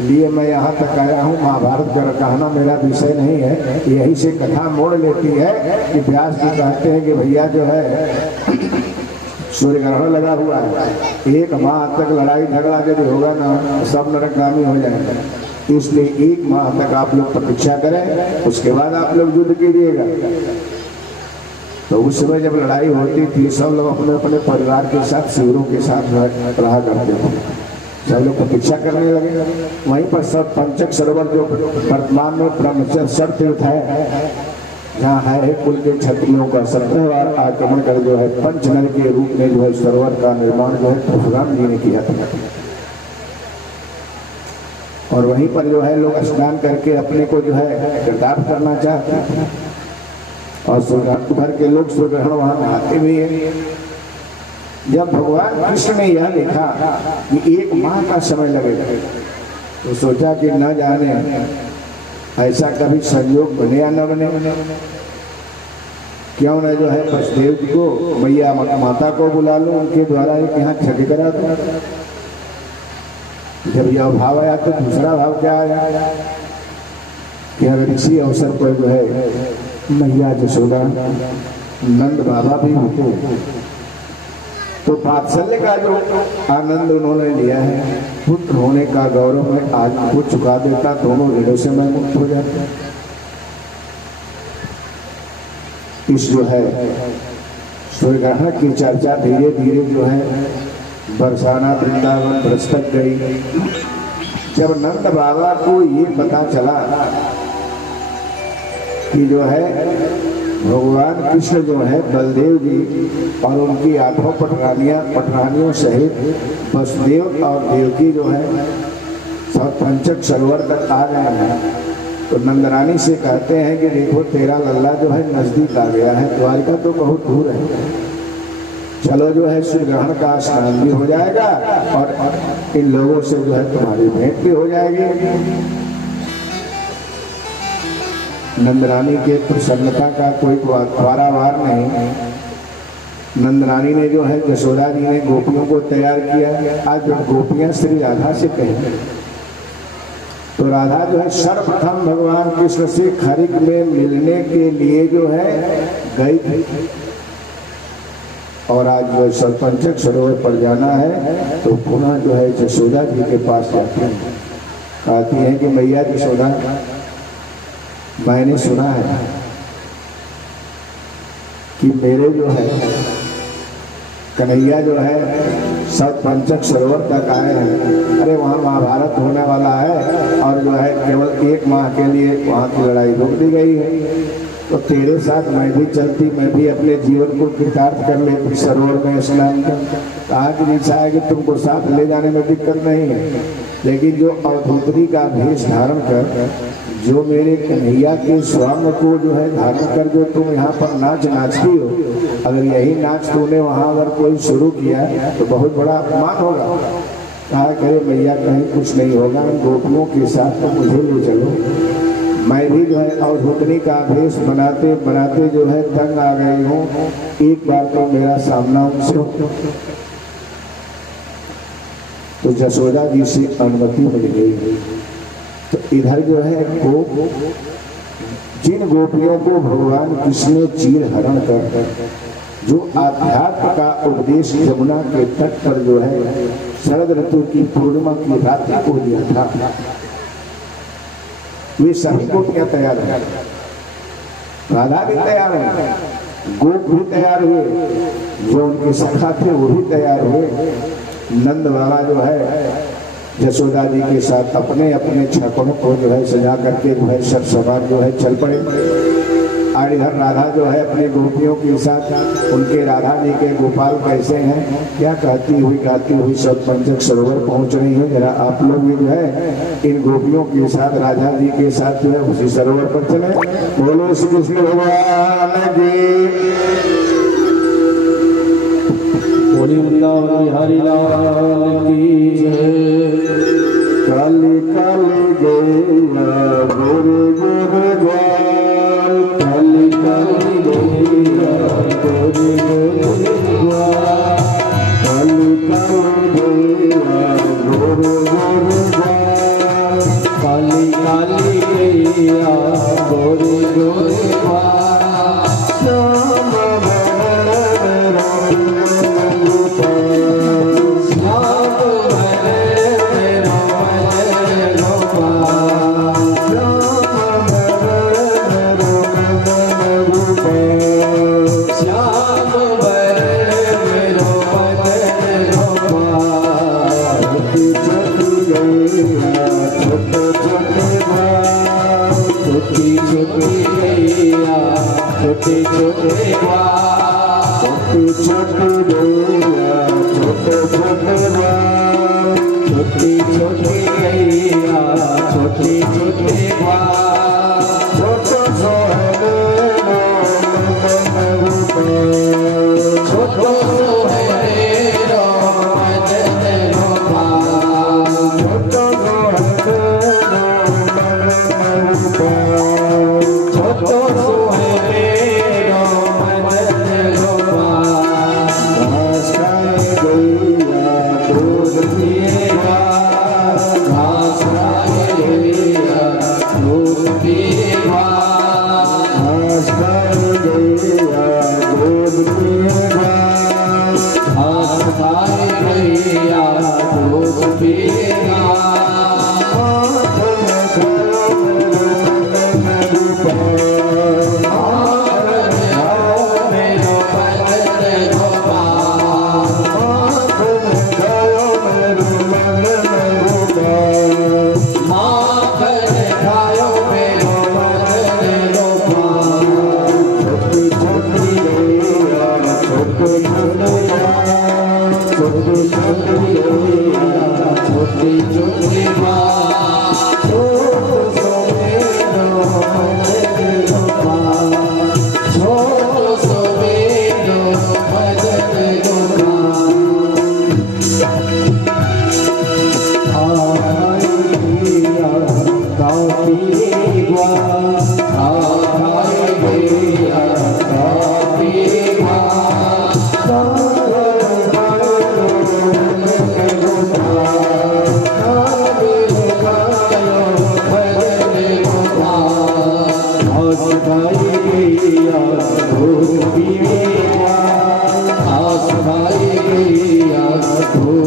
लिए मैं यहाँ तक आया हूँ। महाभारत का कहना मेरा विषय नहीं है। यही से कथा मोड़ लेती है कि व्यास जी कहते हैं कि भैया जो है सूर्य ग्रहण लगा हुआ है, 1 माह तक लड़ाई झगड़ा यदि होगा ना सब नरकगामी हो जाएगा। इसलिए 1 माह तक आप लोग प्रतीक्षा करें, उसके बाद आप लोग युद्ध कीजिएगा। तो उस समय जब लड़ाई होती थी सब लोग अपने अपने परिवार के साथ शिविरों के साथ रहा करते थे। सब लोग प्रतीक्षा करने लगे। वहीं पर सब पंचक सरोवर जो वर्तमान में ब्रह्मचर्य तीर्थ है जहाँ है कुल के क्षत्रियों का 17 बार आक्रमण कर जो है पंचनल के रूप में जो है सरोवर का निर्माण जो है परशुराम जी ने किया था। और वहीं पर जो है लोग स्नान करके अपने को जो है कृतार्थ करना चाहते हैं और उधर के लोग सूर्यग्रहण वहां नहाते भी हैं। जब भगवान कृष्ण ने यह लिखा कि 1 माह का समय लगेगा तो सोचा कि न जाने ऐसा कभी संयोग बने या न बने, क्यों न जो है वसुदेव जी को मैया माता को बुला लो, उनके द्वारा एक यहाँ छठी करा दो। जब यह भाव आया तो दूसरा भाव क्या आया कि अगर इसी अवसर पर जो है मैया यशोदा नंद बाबा भी होते तो वात्सल्य का जो आनंद उन्होंने लिया है, पुत्र होने का गौरव में आज वो चुका देता, दोनों ऋणों से मैं मुक्त हो जाता। इस जो है सूर्यग्रहण की चर्चा धीरे धीरे जो है बरसाना वृंदावन बरसत गई। जब नंद बाबा को ये पता चला कि जो है भगवान कृष्ण जो है बलदेव जी और उनकी 8 पटरानियों सहित वसुदेव और देवकी जो है सब पंचक सरोवर तक आ गए हैं। तो नंदरानी से कहते हैं कि देखो तेरा लल्ला जो है नजदीक आ गया है, द्वारिका तो बहुत दूर है, चलो जो है सूर्यग्रहण का स्नान भी हो जाएगा और इन लोगों से जो है तुम्हारी भेंट भी हो जाएगी। नंदरानी के प्रसन्नता का कोई पारावार नहीं। नंद रानी ने जो है, यशोदा जी ने गोपियों को तैयार किया। आज जब गोपियां श्री राधा से कहें तो राधा जो है सर्वप्रथम भगवान कृष्ण से खरीक में मिलने के लिए जो है गई थी, और आज जो सरपंचक सरोवर पर जाना है तो पुनः जो है यशोदा जी के पास जाती हैं। कहती हैं कि मैया यशोदा, मैंने सुना है कि मेरे जो है कन्हैया जो है सरपंचक सरोवर तक आए हैं। अरे वहाँ महाभारत होने वाला है और जो है केवल 1 माह के लिए वहाँ की लड़ाई रोक दी गई है, तो तेरे साथ मैं भी चलती, मैं भी अपने जीवन को कृतार्थ कर लेती, सरोवर में स्नान कर। कहा कि इच्छा है कि तुमको साथ ले जाने में दिक्कत नहीं है, लेकिन जो अवधूतरी का भेष धारण कर, जो मेरे कन्हैया के स्वर्ण को जो है धारण कर जो तुम यहाँ पर नाच नाचती हो, अगर यही नाच तूने वहाँ अगर कोई शुरू किया तो बहुत बड़ा अपमान होगा। कहा करे मैया कहीं कुछ नहीं होगा, गोपियों के साथ तो मुझे ले चलो। मैं भी जो है अवधूतनी का भेष बनाते बनाते जो है तंग आ गई हूँ, एक बार तो मेरा सामना उनसे हो। तो यशोदा जी से अनुमति मिल गई। तो इधर जो है जिन गोपियों को भगवान कृष्ण ने चीर हरण कर जो आध्यात्म का उपदेश यमुना के तट पर जो है शरद ऋतु की पूर्णिमा की रात्रि को दिया था, वे सभी गोपियां तैयार हैं, राधा भी तैयार है, गोप भी तैयार हुए, जो उनके सखा थे वो भी तैयार हुए। नंद बाबा जो है यशोदा जी के साथ अपने अपने छकड़ों को जो है सजा करके जो है सब सवार जो है चल पड़े। और इधर राधा जो है अपने गोपियों के साथ, उनके राधा जी के गोपाल कैसे हैं, क्या कहती हुई गाती हुई सब पंचक सरोवर पहुंच रही है। जरा आप लोग भी जो है इन गोपियों के साथ राधा जी के साथ जो है उसी सरोवर पर चले। बोलो श्री कृष्ण भगवान की, हरि लाल की जय। काली काली गैया गोरे गोरे ग्वाल, काली काली गैया गोरे गोरे ग्वाल, काली काली गैया गोरे गोरे ग्वाल, काली काली गैया गोरे गोरे ग्वाल। छोटे छोटे बाल, छोटे छोटे गैया छोटे छोटे बाल, छोटे छोटे गैया छोटे छोटे बाल। छोटे सोहरे छोटो सोहरे रो मदन गोपाल, छोटो छोटो सोहरे रो मदन गोपाल। घास खाए गैया दूध पिएगा घास खाए गैया दूध पिएगा, घास खाए गैया दूध पिएगा, घास खाए गैया दूध पिएगा।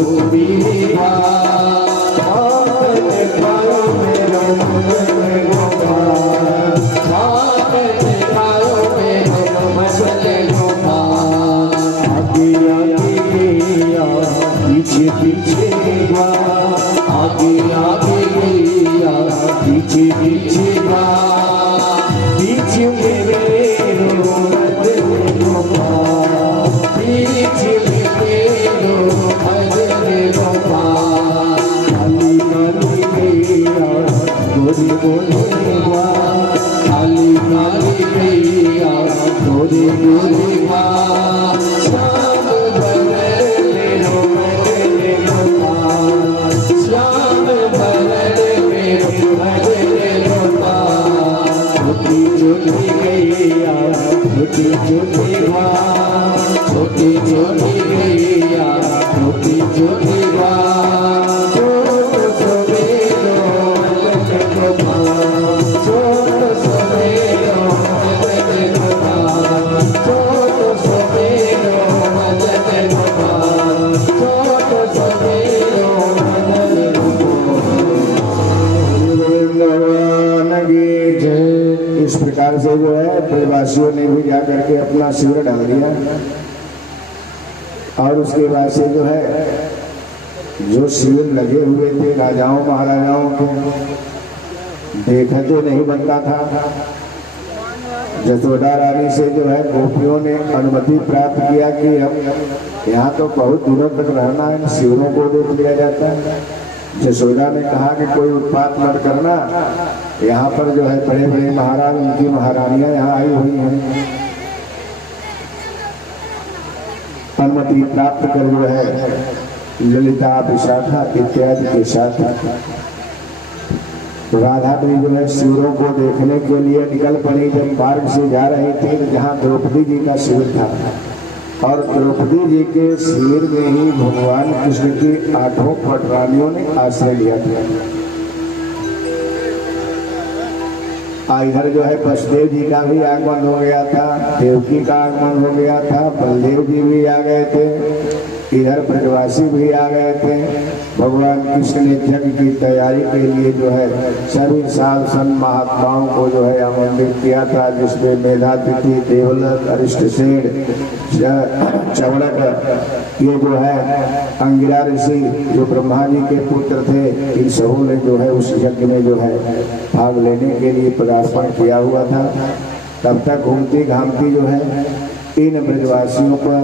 दूध पीगा पीछे पीछे आगे आगे गैया पीछे पीछे पीछे मेरे रोमत रोमा पीछे मेरे रोमत रोमा काली काली गैया गोरी गोरी काली काली गैया गोरी गोरी श्याम भरले रोमत रोमा श्याम भरले रोमत रोमा छोटी छोटी गैया छोटी छोटी छोटी छोटी गैया छोटी छोटी छोट सवेरो छोट सवेरो छोट सवेरो छोट सवेरो भगवान की जय। इस प्रकार से जो है प्रवासियों ने भी जा करके अपना शिविर डाल दिया और उसके बाद से जो है जो शिविर लगे हुए थे राजाओं महाराजाओं के देखा तो नहीं बनता था। जसोदा रानी से जो है गोपियों ने अनुमति प्राप्त किया कि हम यहाँ तो बहुत दूरों तक रहना है, शिविरों को देख लिया जाता है। जसोदा ने कहा कि कोई उत्पात मत करना, यहाँ पर जो है बड़े बड़े महाराज उनकी महारानियां यहाँ आई हुई हैं। अनुमति प्राप्त कर जो है ललिता विशाखा इत्यादि के साथ राधा भी जो है शिविरों को देखने के लिए निकल पड़ी। जब मार्ग से जा रही थी जहाँ द्रौपदी जी का शिविर था और द्रौपदी जी के शिविर में ही भगवान कृष्ण की 8 पटरानियों ने आश्रय लिया था। इधर जो है वसुदेव जी का भी आगमन हो गया था, देवकी का आगमन हो गया था, बलदेव जी भी आ गए थे, इधर ब्रजवासी भी आ गए थे। भगवान कृष्ण ने यज्ञ की तैयारी के लिए जो है सभी साध संत महात्माओं को जो है आमंत्रित किया था, जिसमें मेधातिथि, देवलक, अरिष्टसेन, चवड़क, ये जो है अंगिरा ऋषि जो ब्रह्मा जी के पुत्र थे, इन सबों ने जो है उस यज्ञ में जो है भाग लेने के लिए पदार्पण किया हुआ था। तब तक घूमती घामती जो है इन ब्रजवासियों पर,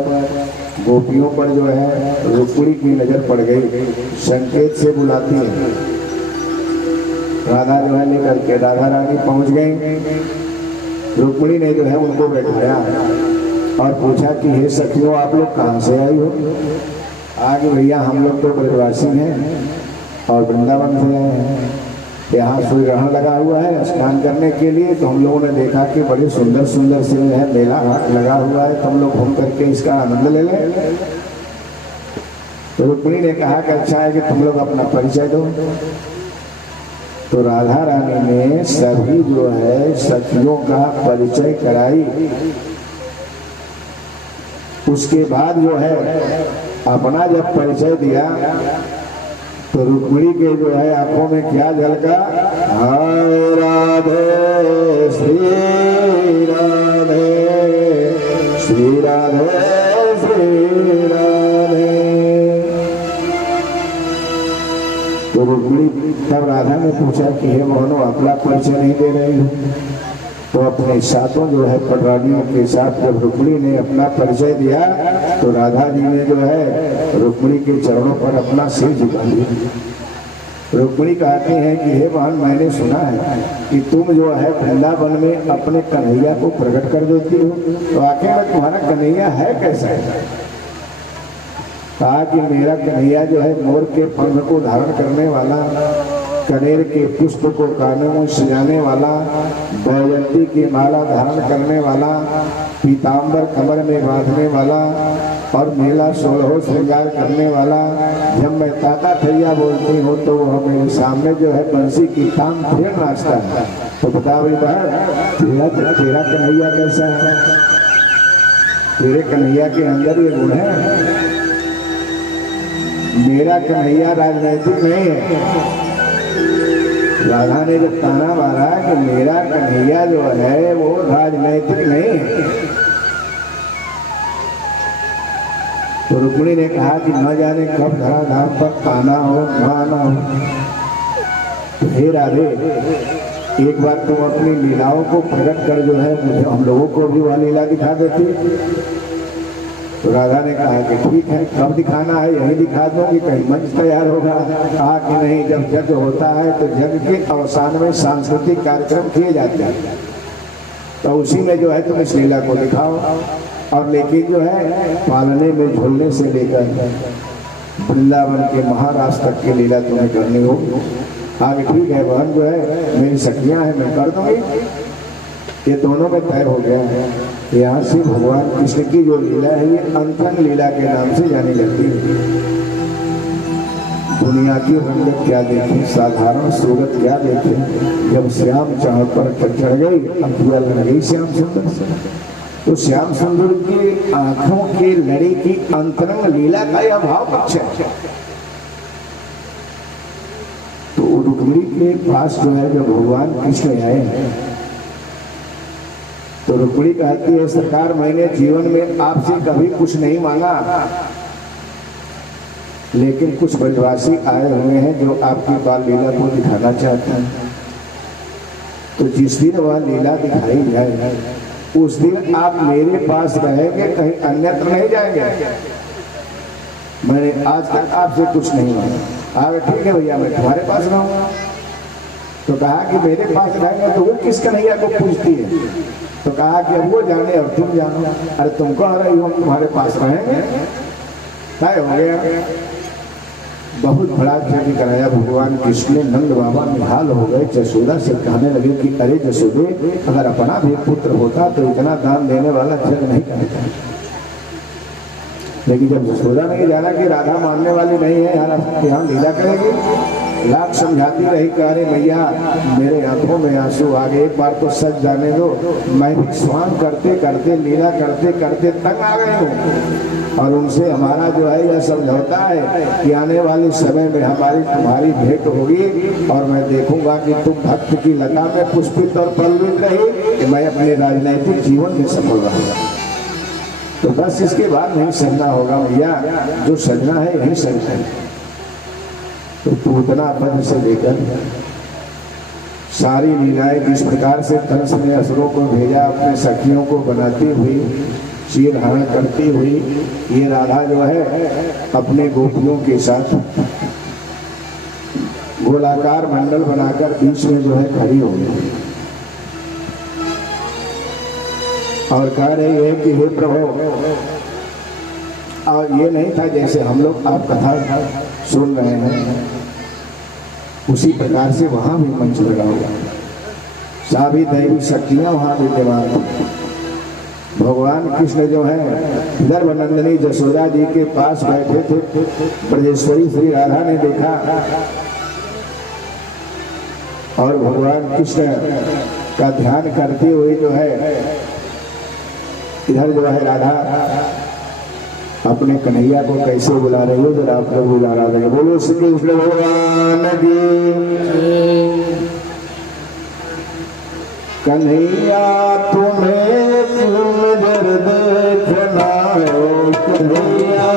गोपियों पर जो है रुक्मिणी की नजर पड़ गई। संकेत से बुलाती है, राधा जो है लेकर के राधा रानी पहुंच गई। रुक्मिणी ने जो है उनको बैठाया और पूछा कि हे सखियों, आप लोग कहाँ से आई हो? आगे भैया हम लोग तो ब्रजवासी हैं और वृंदावन से आए हैं, यहाँ सूर्य ग्रहण लगा हुआ है स्नान करने के लिए, तो हम लोगों ने देखा कि बड़े सुंदर सुंदर से है मेला घाट लगा हुआ है, तो हम लोग घूम करके इसका आनंद ले लें। तो रुक्मिणी ने कहा कि अच्छा है कि तुम लोग अपना परिचय दो। तो राधा रानी ने सभी जो है सखियों का परिचय कराई। उसके बाद जो है अपना जब परिचय दिया तो रुक्मिणी के जो है आंखों में क्या झलका, हाय राधे श्री राधे श्री राधे श्री राधे। तो रुक्मिणी तब राधा ने पूछा कि हे मोहनो, अपना परिचय नहीं दे रही हो? तो अपने साथों जो है पटरानियों के साथ जब रुक्मिणी ने अपना परिचय दिया तो राधा जी ने जो है रुक्मिणी के चरणों पर अपना सिर झुका दिया। रुक्मिणी कहती हैं कि हे बहन, मैंने सुना है कि तुम जो है वृंदावन में अपने कन्हैया को प्रकट कर देती हो, तो आखिर में तुम्हारा कन्हैया है कैसा है? कहा कि मेरा कन्हैया जो है मोर के पंख को धारण करने वाला, कनेर के पुष्प को कानों में सजाने वाला, बैजंती की माला धारण करने वाला, पीताम्बर कमर में बांधने वाला और मेला 16 श्रृंगार करने वाला। जब मैं ताता थैया बोलती हूँ तो वो मेरे सामने जो है बंसी की तान फिर नाचता है। तो बता भाई बहन, तेरा कन्हैया कैसा है? तेरे कन्हैया के अंदर ये गुण है। मेरा कन्हैया राजनैतिक नहीं है। राधा ने जब ताना मारा कि मेरा कन्हैया जो है वो राजनैतिक नहीं है, तो रुक्मिणी ने कहा कि न जाने कब धराधाम पर आना हो न आना हो। तो हे राधे, एक बार तुम अपनी लीलाओं को प्रकट कर जो है मुझे हम लोगों को भी वह लीला दिखा देती। तो राधा ने कहा कि ठीक है, कब दिखाना है यही दिखा दो कि कहीं मंच तैयार होगा। कहा कि नहीं, जब यज्ञ होता है तो यज्ञ के अवसान में सांस्कृतिक कार्यक्रम किए जाते हैं, तो उसी में जो है तुम इस लीला को दिखाओ। और लेकिन जो है पालने में झूलने से लेकर वृंदावन के महाराज तक की लीला तुम्हें करनी होगी। आगे ठीक है बहन, जो है मेरी सखियां हैं, मैं कर दूंगी। ये दोनों में तय हो गया है। यहाँ से भगवान कृष्ण की जो लीला है ये अंतरंग लीला के नाम से जानी जाती है। दुनिया की रंगत क्या देखे, साधारण सूरत क्या देखे, जब श्याम चाह पर चढ़ गई अखिया लग गई श्याम सुंदर से। तो श्याम सुंदर की आंखों की लड़ी की अंतरंग लीला का यह भाव पक्ष है। तो रुक्मिणी के पास जो है जब भगवान कृष्ण आए हैं तो रुक्मिणी कहती है, सरकार मैंने जीवन में आपसे कभी कुछ नहीं मांगा, लेकिन कुछ ब्रजवासी आए हुए हैं जो आपकी बाल लीला को दिखाना चाहते हैं। तो जिस दिन वह लीला दिखाई जाए उस दिन आप मेरे पास रहेंगे, कहीं अन्यत्र नहीं जाएंगे। मैंने आज तक आपसे कुछ नहीं मांगा। आगे ठीक है भैया, मैं तुम्हारे पास रहूंगा। तो कहा कि मेरे पास रहेंगे तो वो किस कन्हैया को पूछती है। तो कहा कि अब वो जाने और तुम जानो। अरे तुम कह रही हो तुम्हारे पास रहेंगे, तय हो गया। बहुत बड़ा यज्ञ कराया भगवान कृष्ण ने। नंद बाबा निहाल हो गए, जसोदा से कहने लगे कि अरे जसोदे, अगर अपना भी पुत्र होता तो इतना दान देने वाला यज्ञ नहीं करता। लेकिन जब जसोदा ने जाना कि राधा मानने वाली नहीं है, यहाँ लीला करेगी, लाख समझाती रही कि अरे मैया मेरे आंखों में आंसू आ गए, एक बार तो सच जाने दो। मैं भी स्वांग करते करते लीला करते करते तंग आ गई हूँ। और उनसे हमारा जो है यह समझौता है कि आने वाले समय में हमारी तुम्हारी भेंट होगी और मैं देखूंगा कि तुम भक्त की लता में पुष्पित और पल्लवित रही कि मैं अपने राजनैतिक जीवन में सफल रहूंगा। तो बस इसके बाद नहीं सजना होगा भैया, जो सजना है यही सजना है। तो पूतना पद से लेकर सारी लीलाएं जिस प्रकार से कंस ने असुरों को भेजा अपने सखियों को बनाती हुई, चीर हरण करती हुई, ये राधा जो है अपने गोपियों के साथ गोलाकार मंडल बनाकर बीच में जो है खड़ी हो गई और कह रही है कि हे प्रभु। और ये नहीं था जैसे हम लोग आप कथा सुन रहे हैं उसी प्रकार से वहां भी मंच लगा हुआ, सभी दैवी शक्तियां वहां विद्यमान थी। भगवान कृष्ण जो है गर्भनंदिनी जसोदा जी के पास बैठे थे। ब्रजेश्वरी श्री राधा ने देखा और भगवान कृष्ण का ध्यान करते हुए जो है इधर जो है राधा अपने कन्हैया को कैसे बुला रही हो, जरा आप लोग बुला रहा है। बोलो श्री कृष्ण भगवान की। कन्हैया तुम्हें क्यों नजर देखना हो, कन्हैया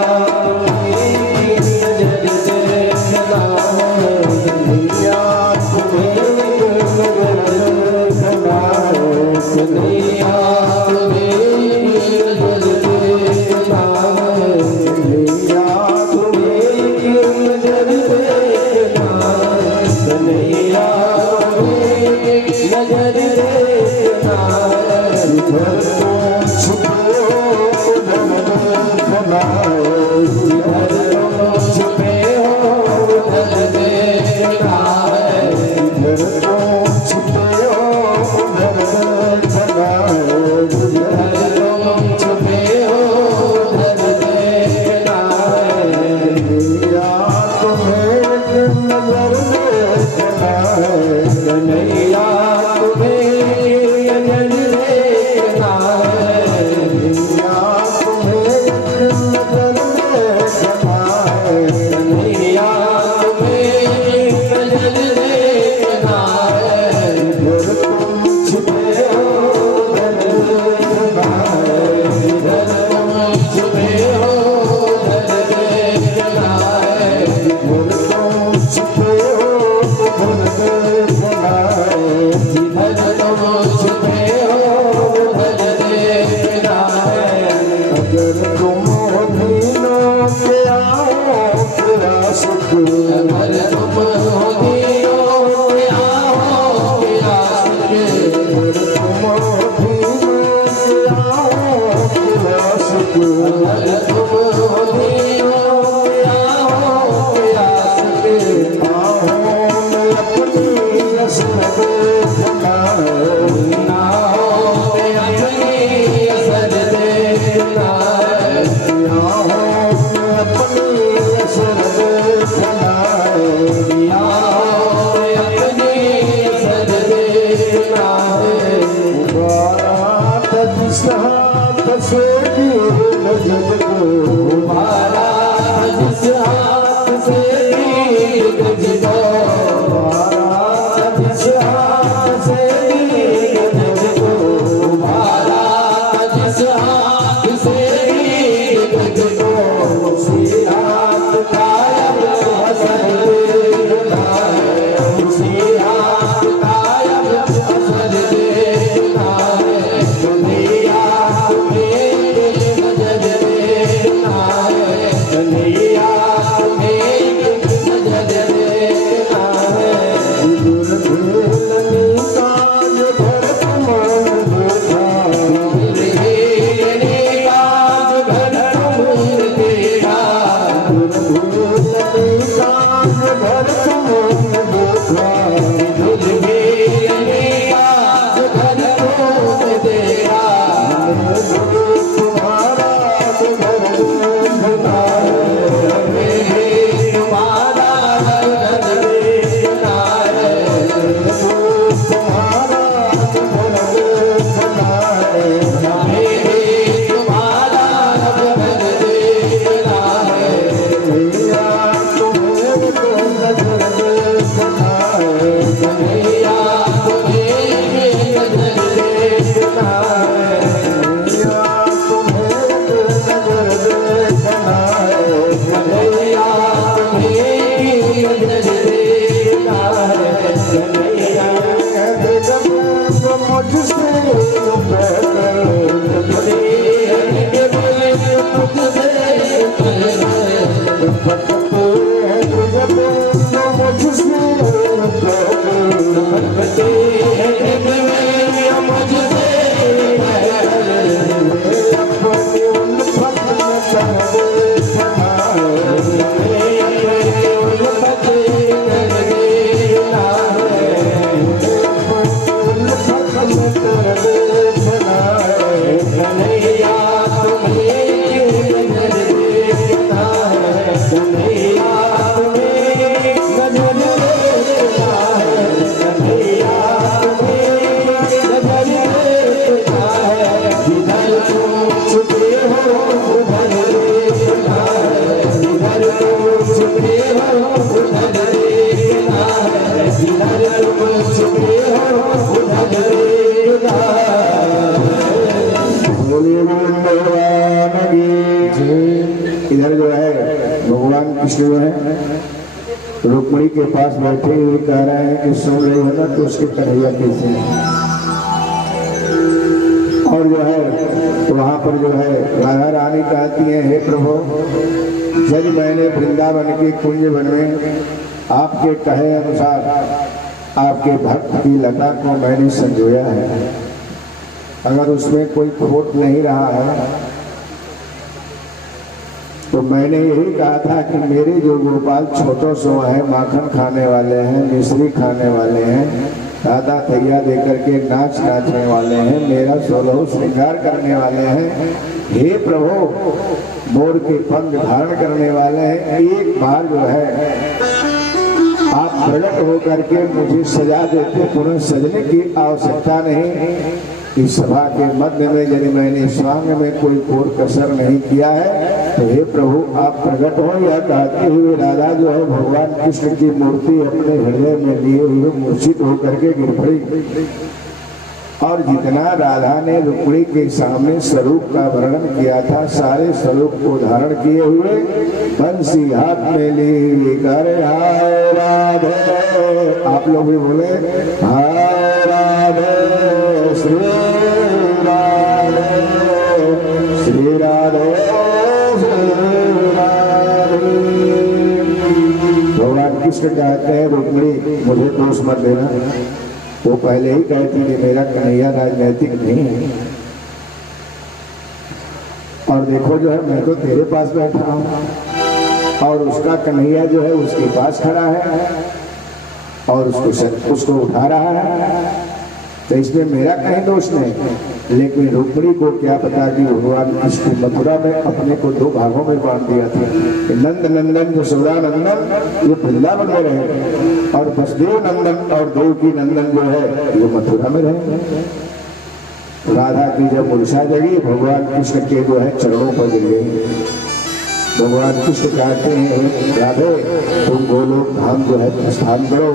मुझसे इधर जो है भगवान कृष्ण जो है रुक्मिणी के पास बैठे हुए कह रहे हैं कि सुन रही है ना तो उसके कन्हैया कैसे है। और जो है तो वहां पर जो है राधा रानी कहती है, हे प्रभु, जब मैंने वृंदावन के कुंज वन में आपके कहे अनुसार आपके भक्त की लता को मैंने संजोया है, अगर उसमें कोई खोट नहीं रहा है तो मैंने यही कहा था कि मेरे जो गोपाल छोटो सो है, माखन खाने वाले हैं, मिश्री खाने वाले हैं, दादा तैया देकर के नाच नाचने वाले हैं, मेरा सोलह श्रृंगार करने वाले हैं, हे प्रभु मोर के पंख धारण करने वाले हैं, एक बार जो है आप प्रकट होकर के मुझे सजा देते, पुनः सजने की आवश्यकता नहीं। इस सभा के मध्य में यदि मैंने स्वांग में कोई कोर कसर नहीं किया है तो हे प्रभु आप प्रकट हो। या कहते हुए राधा जो है भगवान कृष्ण की मूर्ति अपने हृदय में लिए हुए मूर्छित होकर के गिर पड़ी। और जितना राधा ने रुक्मिणी के सामने स्वरूप का वर्णन किया था, सारे स्वरूप को धारण किए हुए बंसी हाथ में ली कर हाय राधे, आप लोग भी बोले हाय राधे श्री राधे श्री राधे श्री राधे। भगवान कृष्ण कहते हैं रुक्मिणी मुझे दोष मत देना, वो पहले ही कहती कि मेरा कन्हैया राजनैतिक नहीं है, और देखो जो है मैं तो तेरे पास बैठा हूँ और उसका कन्हैया जो है उसके पास खड़ा है और उसको उठा रहा है, तो इसमें मेरा कहीं दोष नहीं। लेकिन रुक्मिणी को क्या पता कि भगवान कृष्ण मथुरा में अपने को दो भागों में बांट दिया था कि नंद नंदन यशोदा नंदन ये वृंदावन में रहे और वसुदेव नंदन और देवकी नंदन जो है ये मथुरा में रहे। राधा की जब मूर्छा जगी भगवान कृष्ण के जो है चरणों पर गिर गई। भगवान कृष्ण कहते हैं राधे तुम गोलोक धाम जो है प्रस्थान करो,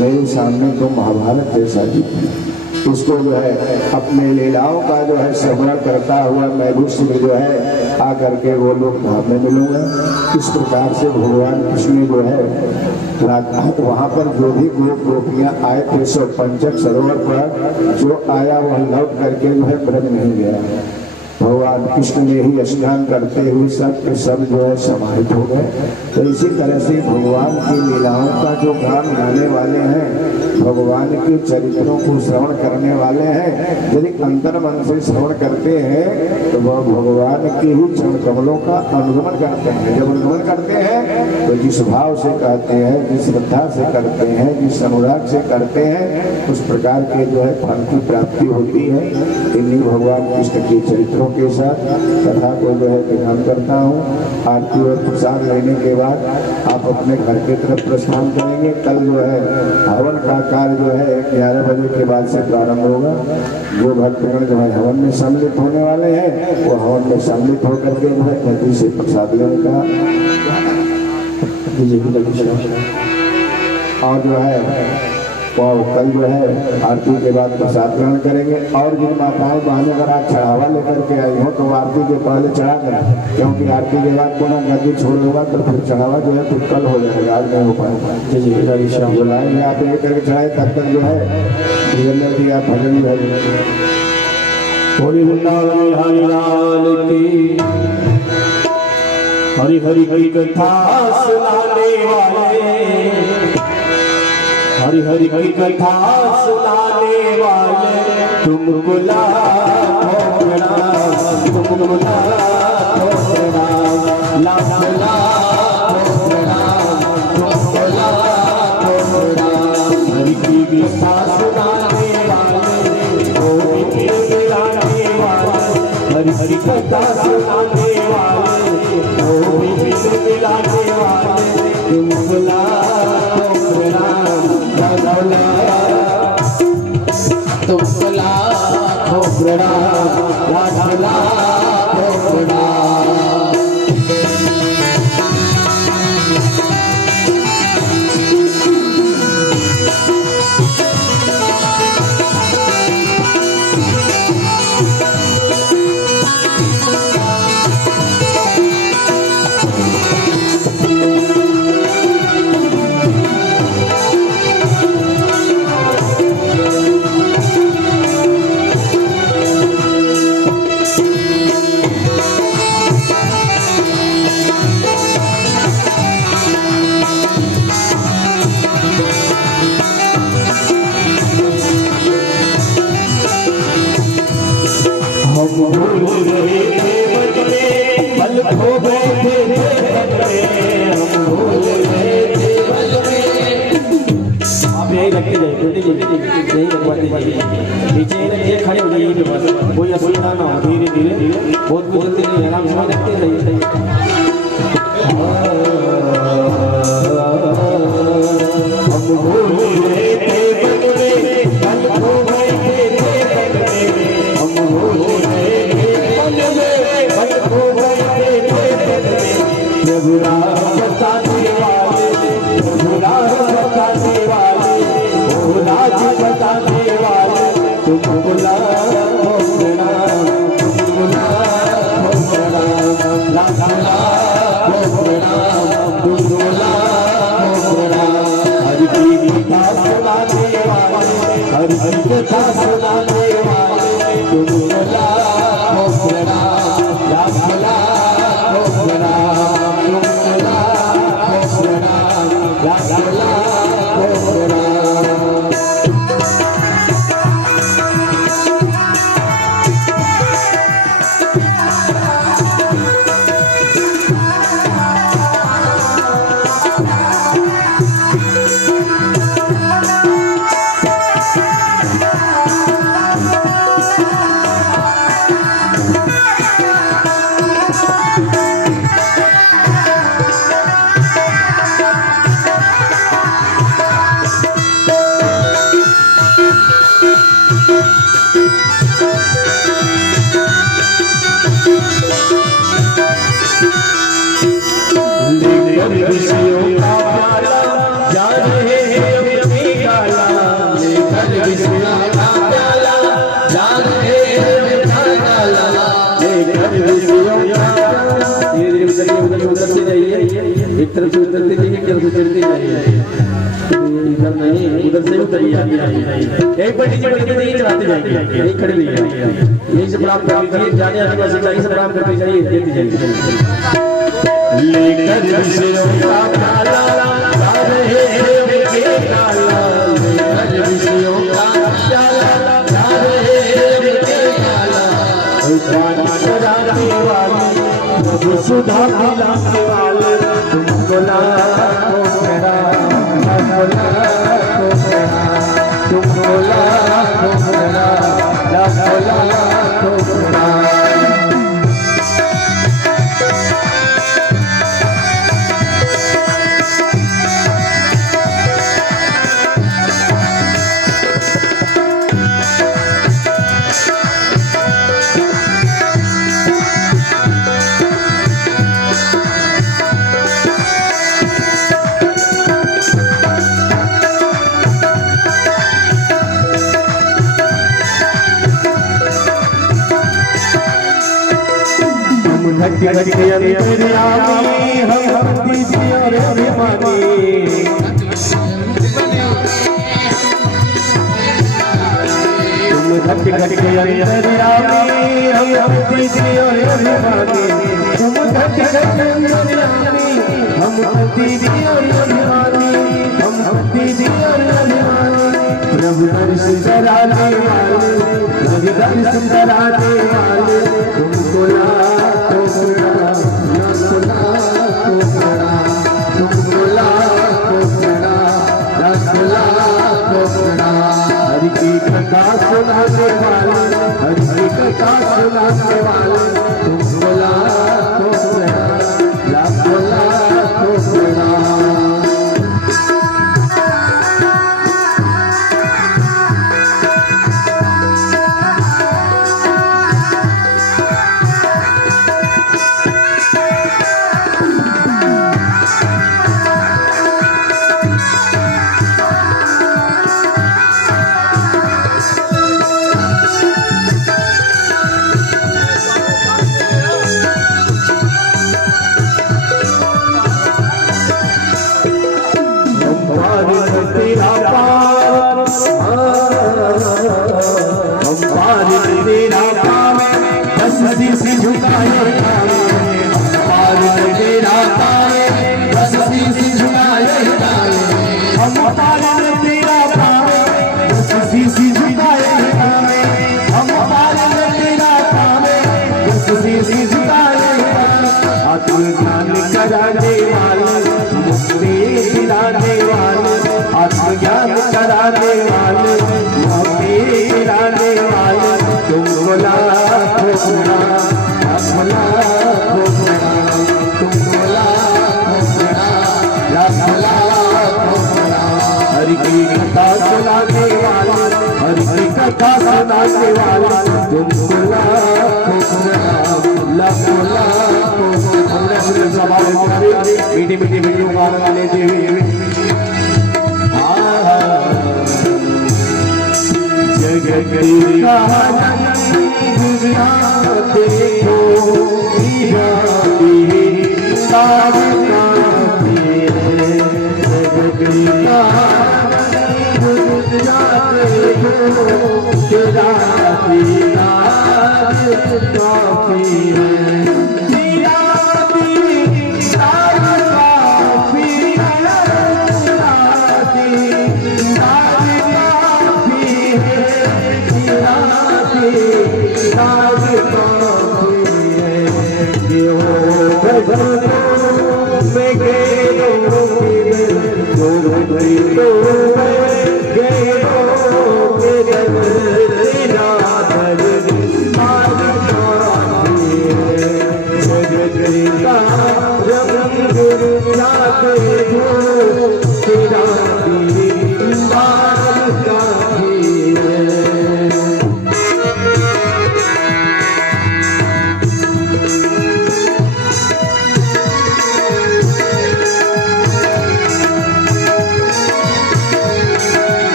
मेरे सामने तुम महाभारत जैसा जीते। इसको जो है अपने लीलाओं का जो है स्मरण करता हुआ मैं भी जो है आकर के वो लोग धाम में मिलूंगा। इस प्रकार से भगवान कृष्ण ने जो है वहाँ पर जो भी गोपियाँ आए थे सो पंचक सरोवर पर जो आया वह लौट करके जो है ब्रज नहीं गया। भगवान कृष्ण ने ही स्नान करते हुए सब के सब जो है समाहित हो गए। तो इसी तरह से भगवान की लीलाओं का जो गान गाने वाले हैं, भगवान के चरित्रों को श्रवण करने वाले हैं, यदि अंतर मन से श्रवण करते हैं तो वह भगवान के ही चरण कमलों का अनुगमन करते हैं। जब अनुगमन करते हैं तो जिस भाव से कहते हैं, जिस श्रद्धा से करते हैं, जिस अनुराग से करते हैं, उस प्रकार के जो है फल की प्राप्ति होती है। इन्हीं भगवान कृष्ण के चरित्रों के साथ कथा को जो है ध्यान करता हूँ। आरती और प्रसाद लेने के बाद आप अपने घर की तरफ प्रस्थान करेंगे। कल जो है हवन का कार्य जो है 11 बजे के बाद से प्रारंभ होगा। जो भक्तगण जो है हवन में सम्मिलित होने वाले हैं वो हवन में सम्मिलित होकर के जो है नदी से प्रसाद लेने का और जो है वो कल जो है आरती के बाद प्रसाद ग्रहण करेंगे। और जिन माताएं बहनें अगर आज चढ़ावा लेकर के आई हो तो आरती के पहले चढ़ा दें, क्योंकि आरती के बाद पुनः गद्दी छोड़ होगा तो फिर चढ़ावा जो है फिर कल हो जाएगा, आज नहीं हो पाएगा। बुलाएंगे आप ये करके चढ़ाए, तब तक जो है वीरेंद्र जी आप भजन भी है। बोली वृंदावन बिहारी लाल की। हरि हरि हरि कथा सुनाने वाले, हरि हरि हरि कथा सुनाने वाले, तुमको लाखों प्रणाम, तुमको लाखों प्रणाम, लाखों लाखों प्रणाम, तुमको लाखों प्रणाम। हरि की कथा सुनाने वाले, गोविंद मिलाने वाले, हरि हरि कथा सुनाने वाले, गोविंद मिलाने वाले, तुमको लाखों प्रणाम, तुमको लाखों प्रणाम, लाखों लाखों प्रणाम। भूल रहे थे बचपने, पल खो गए थे बचपने, हम भूल रहे थे बचपने। आप यही रखते जाइए, यही रखवाते जाइए, पीछे रखिए, खड़े हो जाइए बस, कोई असुविधा ना हो। धीरे धीरे बहुत बोलते नहीं, आराम से रखते जाइए। हम भूल रहे थे बचपने, पल खो गए थे बचपने, हम भूल प्रभु राम बताने वाले, प्रभु राम बताने वाले, ओ राज बताने वाले, तुमको लाखों प्रणाम, तुमको लाखों प्रणाम, लाखों लाखों प्रणाम, तुमको लाखों प्रणाम। हरि की कथा सुनाने वाले, हरि की कथा सुनाने वाले, तुमको लाखों प्रणाम, लाखों लाखों प्रणाम, तुमको लाखों प्रणाम, लाखों लाखों प्रणाम। विषयों का प्याला जा रहे हैं अपनी गाला, लेकर विषयों का प्याला जा रहे हैं अपनी गाला, लेकर विषयों का प्याला। धीरे धीरे उधर से जाइए, एक तरफ से उतरते जाइए, एक तरफ से चढ़ते जाइए, इधर नहीं उधर से उतरिए। एक बड़ी नहीं चलाते जाइए, एक खड़े रहिए, यहीं से प्रणाम कर लीजिए, जाने आने वाले से प्रणाम करते जाइए, देते जाइए। लेकर विषयों का प्याला जा रहे हैं बेके काला, लेकर विषयों का प्याला जा रहे हैं बेके काला, उठाना कराने वाले, प्रभु सुधा पिलाने वाले, तुमको लाखों प्रणाम, तुमको लाखों प्रणाम, तुमको लाखों प्रणाम, लाखों लाखों प्रणाम। घट के अंतर्यामी हम दीदी और अभिमानी तुम घट घट के अंतर्यामी हम दीदी और अभिमानी तुम घट घट के अंतर्यामी हम दीदी और अभिमानी हम दीदी और अभिमानी प्रभु दर्शन कराने वाले प्रभु दर्शन कराने वाले तुमको लाखों प्रणाम तुमको लाखों प्रणाम हरि की कथा सुनाने वाले हरि की कथा सुनाने वाले तुमको लाखों प्रणाम आत्मज्ञान कराने वाले मुक्ति दिलाने वाले आत्मज्ञान कराने वाले मुक्ति दिलाने वाले तुमको लाखों प्रणाम तुमको लाखों प्रणाम हरि की कथा सुनाने वाले हरि की कथा सुनाने वाले तुमको लाखों प्रणाम मीठी मीठी वीडियो का आनंद लेते हुए जगत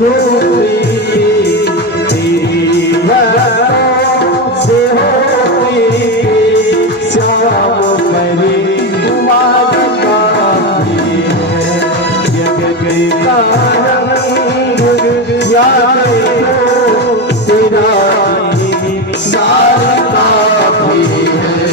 होती तेरी भक्तों से होती श्याम मेरी कुमार काफी है जग का रंग याद तो तेरा ही सारा काफी है।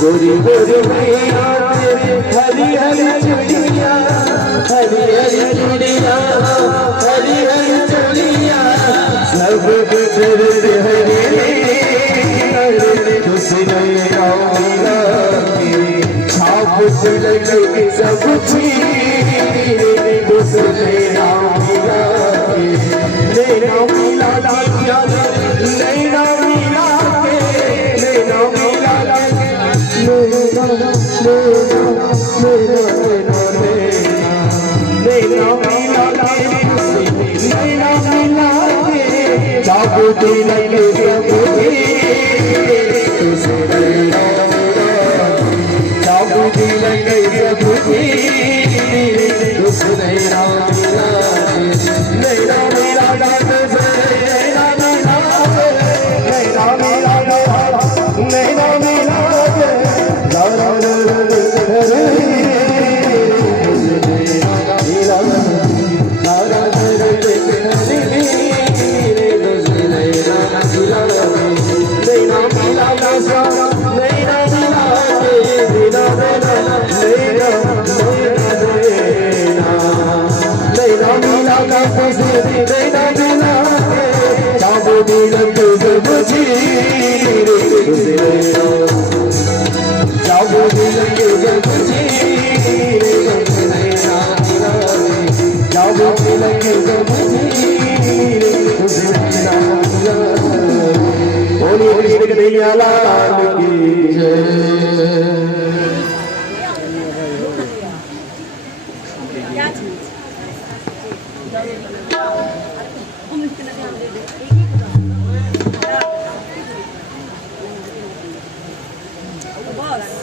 गोरी गोरी मैया हरी हरी चूड़िया हरी हरी चूड़िया हरी हरी चूड़िया सब तेरे हरी दूसरे मिला छाप से लगे सब दूसरे मिला लेना मिला लेना मिला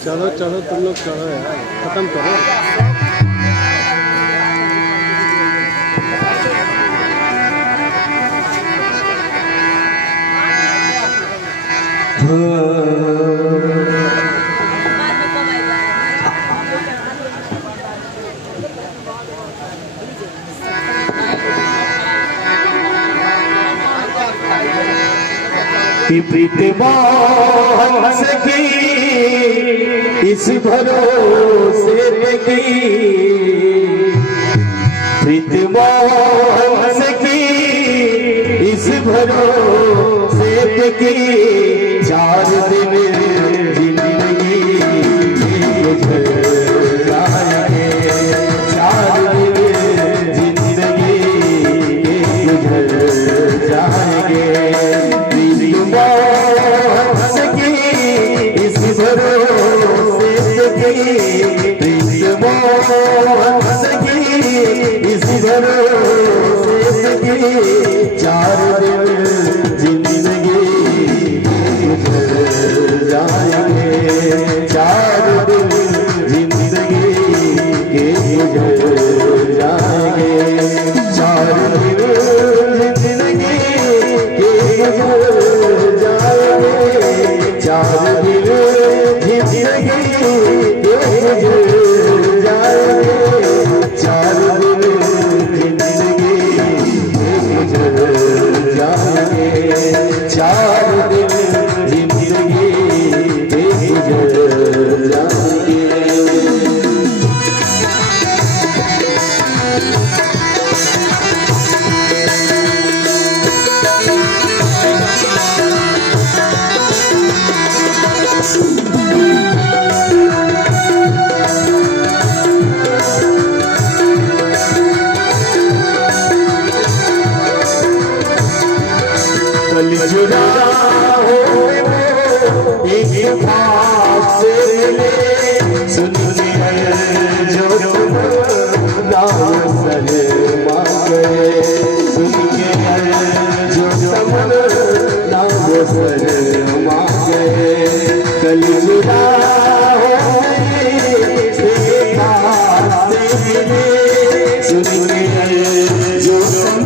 चलो चलो तुम लोग चलो यार, खत्म करो। प्रीत मोहन की इस भरोसे पे की प्रीत मोहन की इस भरोसे पे की 4 दिन जिंदगी गुजर जाएंगे 4 दिन जिंदगी गुजर जाएंगे प्रीत मोहन की इस भरोसे पे की प्रीत मोहन की इस भरोसे पे की 4 दिन जिंदगी गुजर जाएंगे 4 दिन जिंदगी के गुजर जाएंगे 4 दिन जिंदगी के गुजर जाएंगे 4 दिन जिंदगी के गुजर जाएंगे 4 दिन जिंदगी के गुजर जाएंगे 4 दिन जिंदगी के गुजर जाएंगे कल जुदा हो एक बात से मिले सुन के जो तुम नाम शर्मा गए सुन के जो तुम नाम शर्मा गए कल जुदा हो एक बात से मिले सुन के जो तुम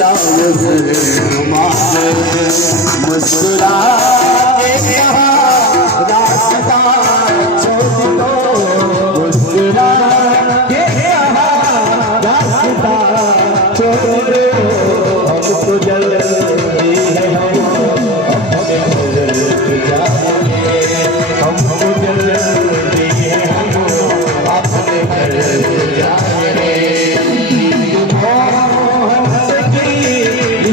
नाम शर्मा मुस्कुरा के कहा रास्ता छोड़ दो मुस्कुरा के कहा रास्ता छोड़ दो हमको जल्दी है हमको जल्दी जाएंगे हमको जल्दी है हम अपने घर जाएंगे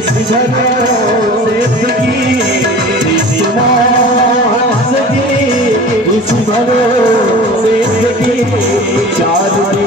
इस भरोसे की इस भरोसे की 4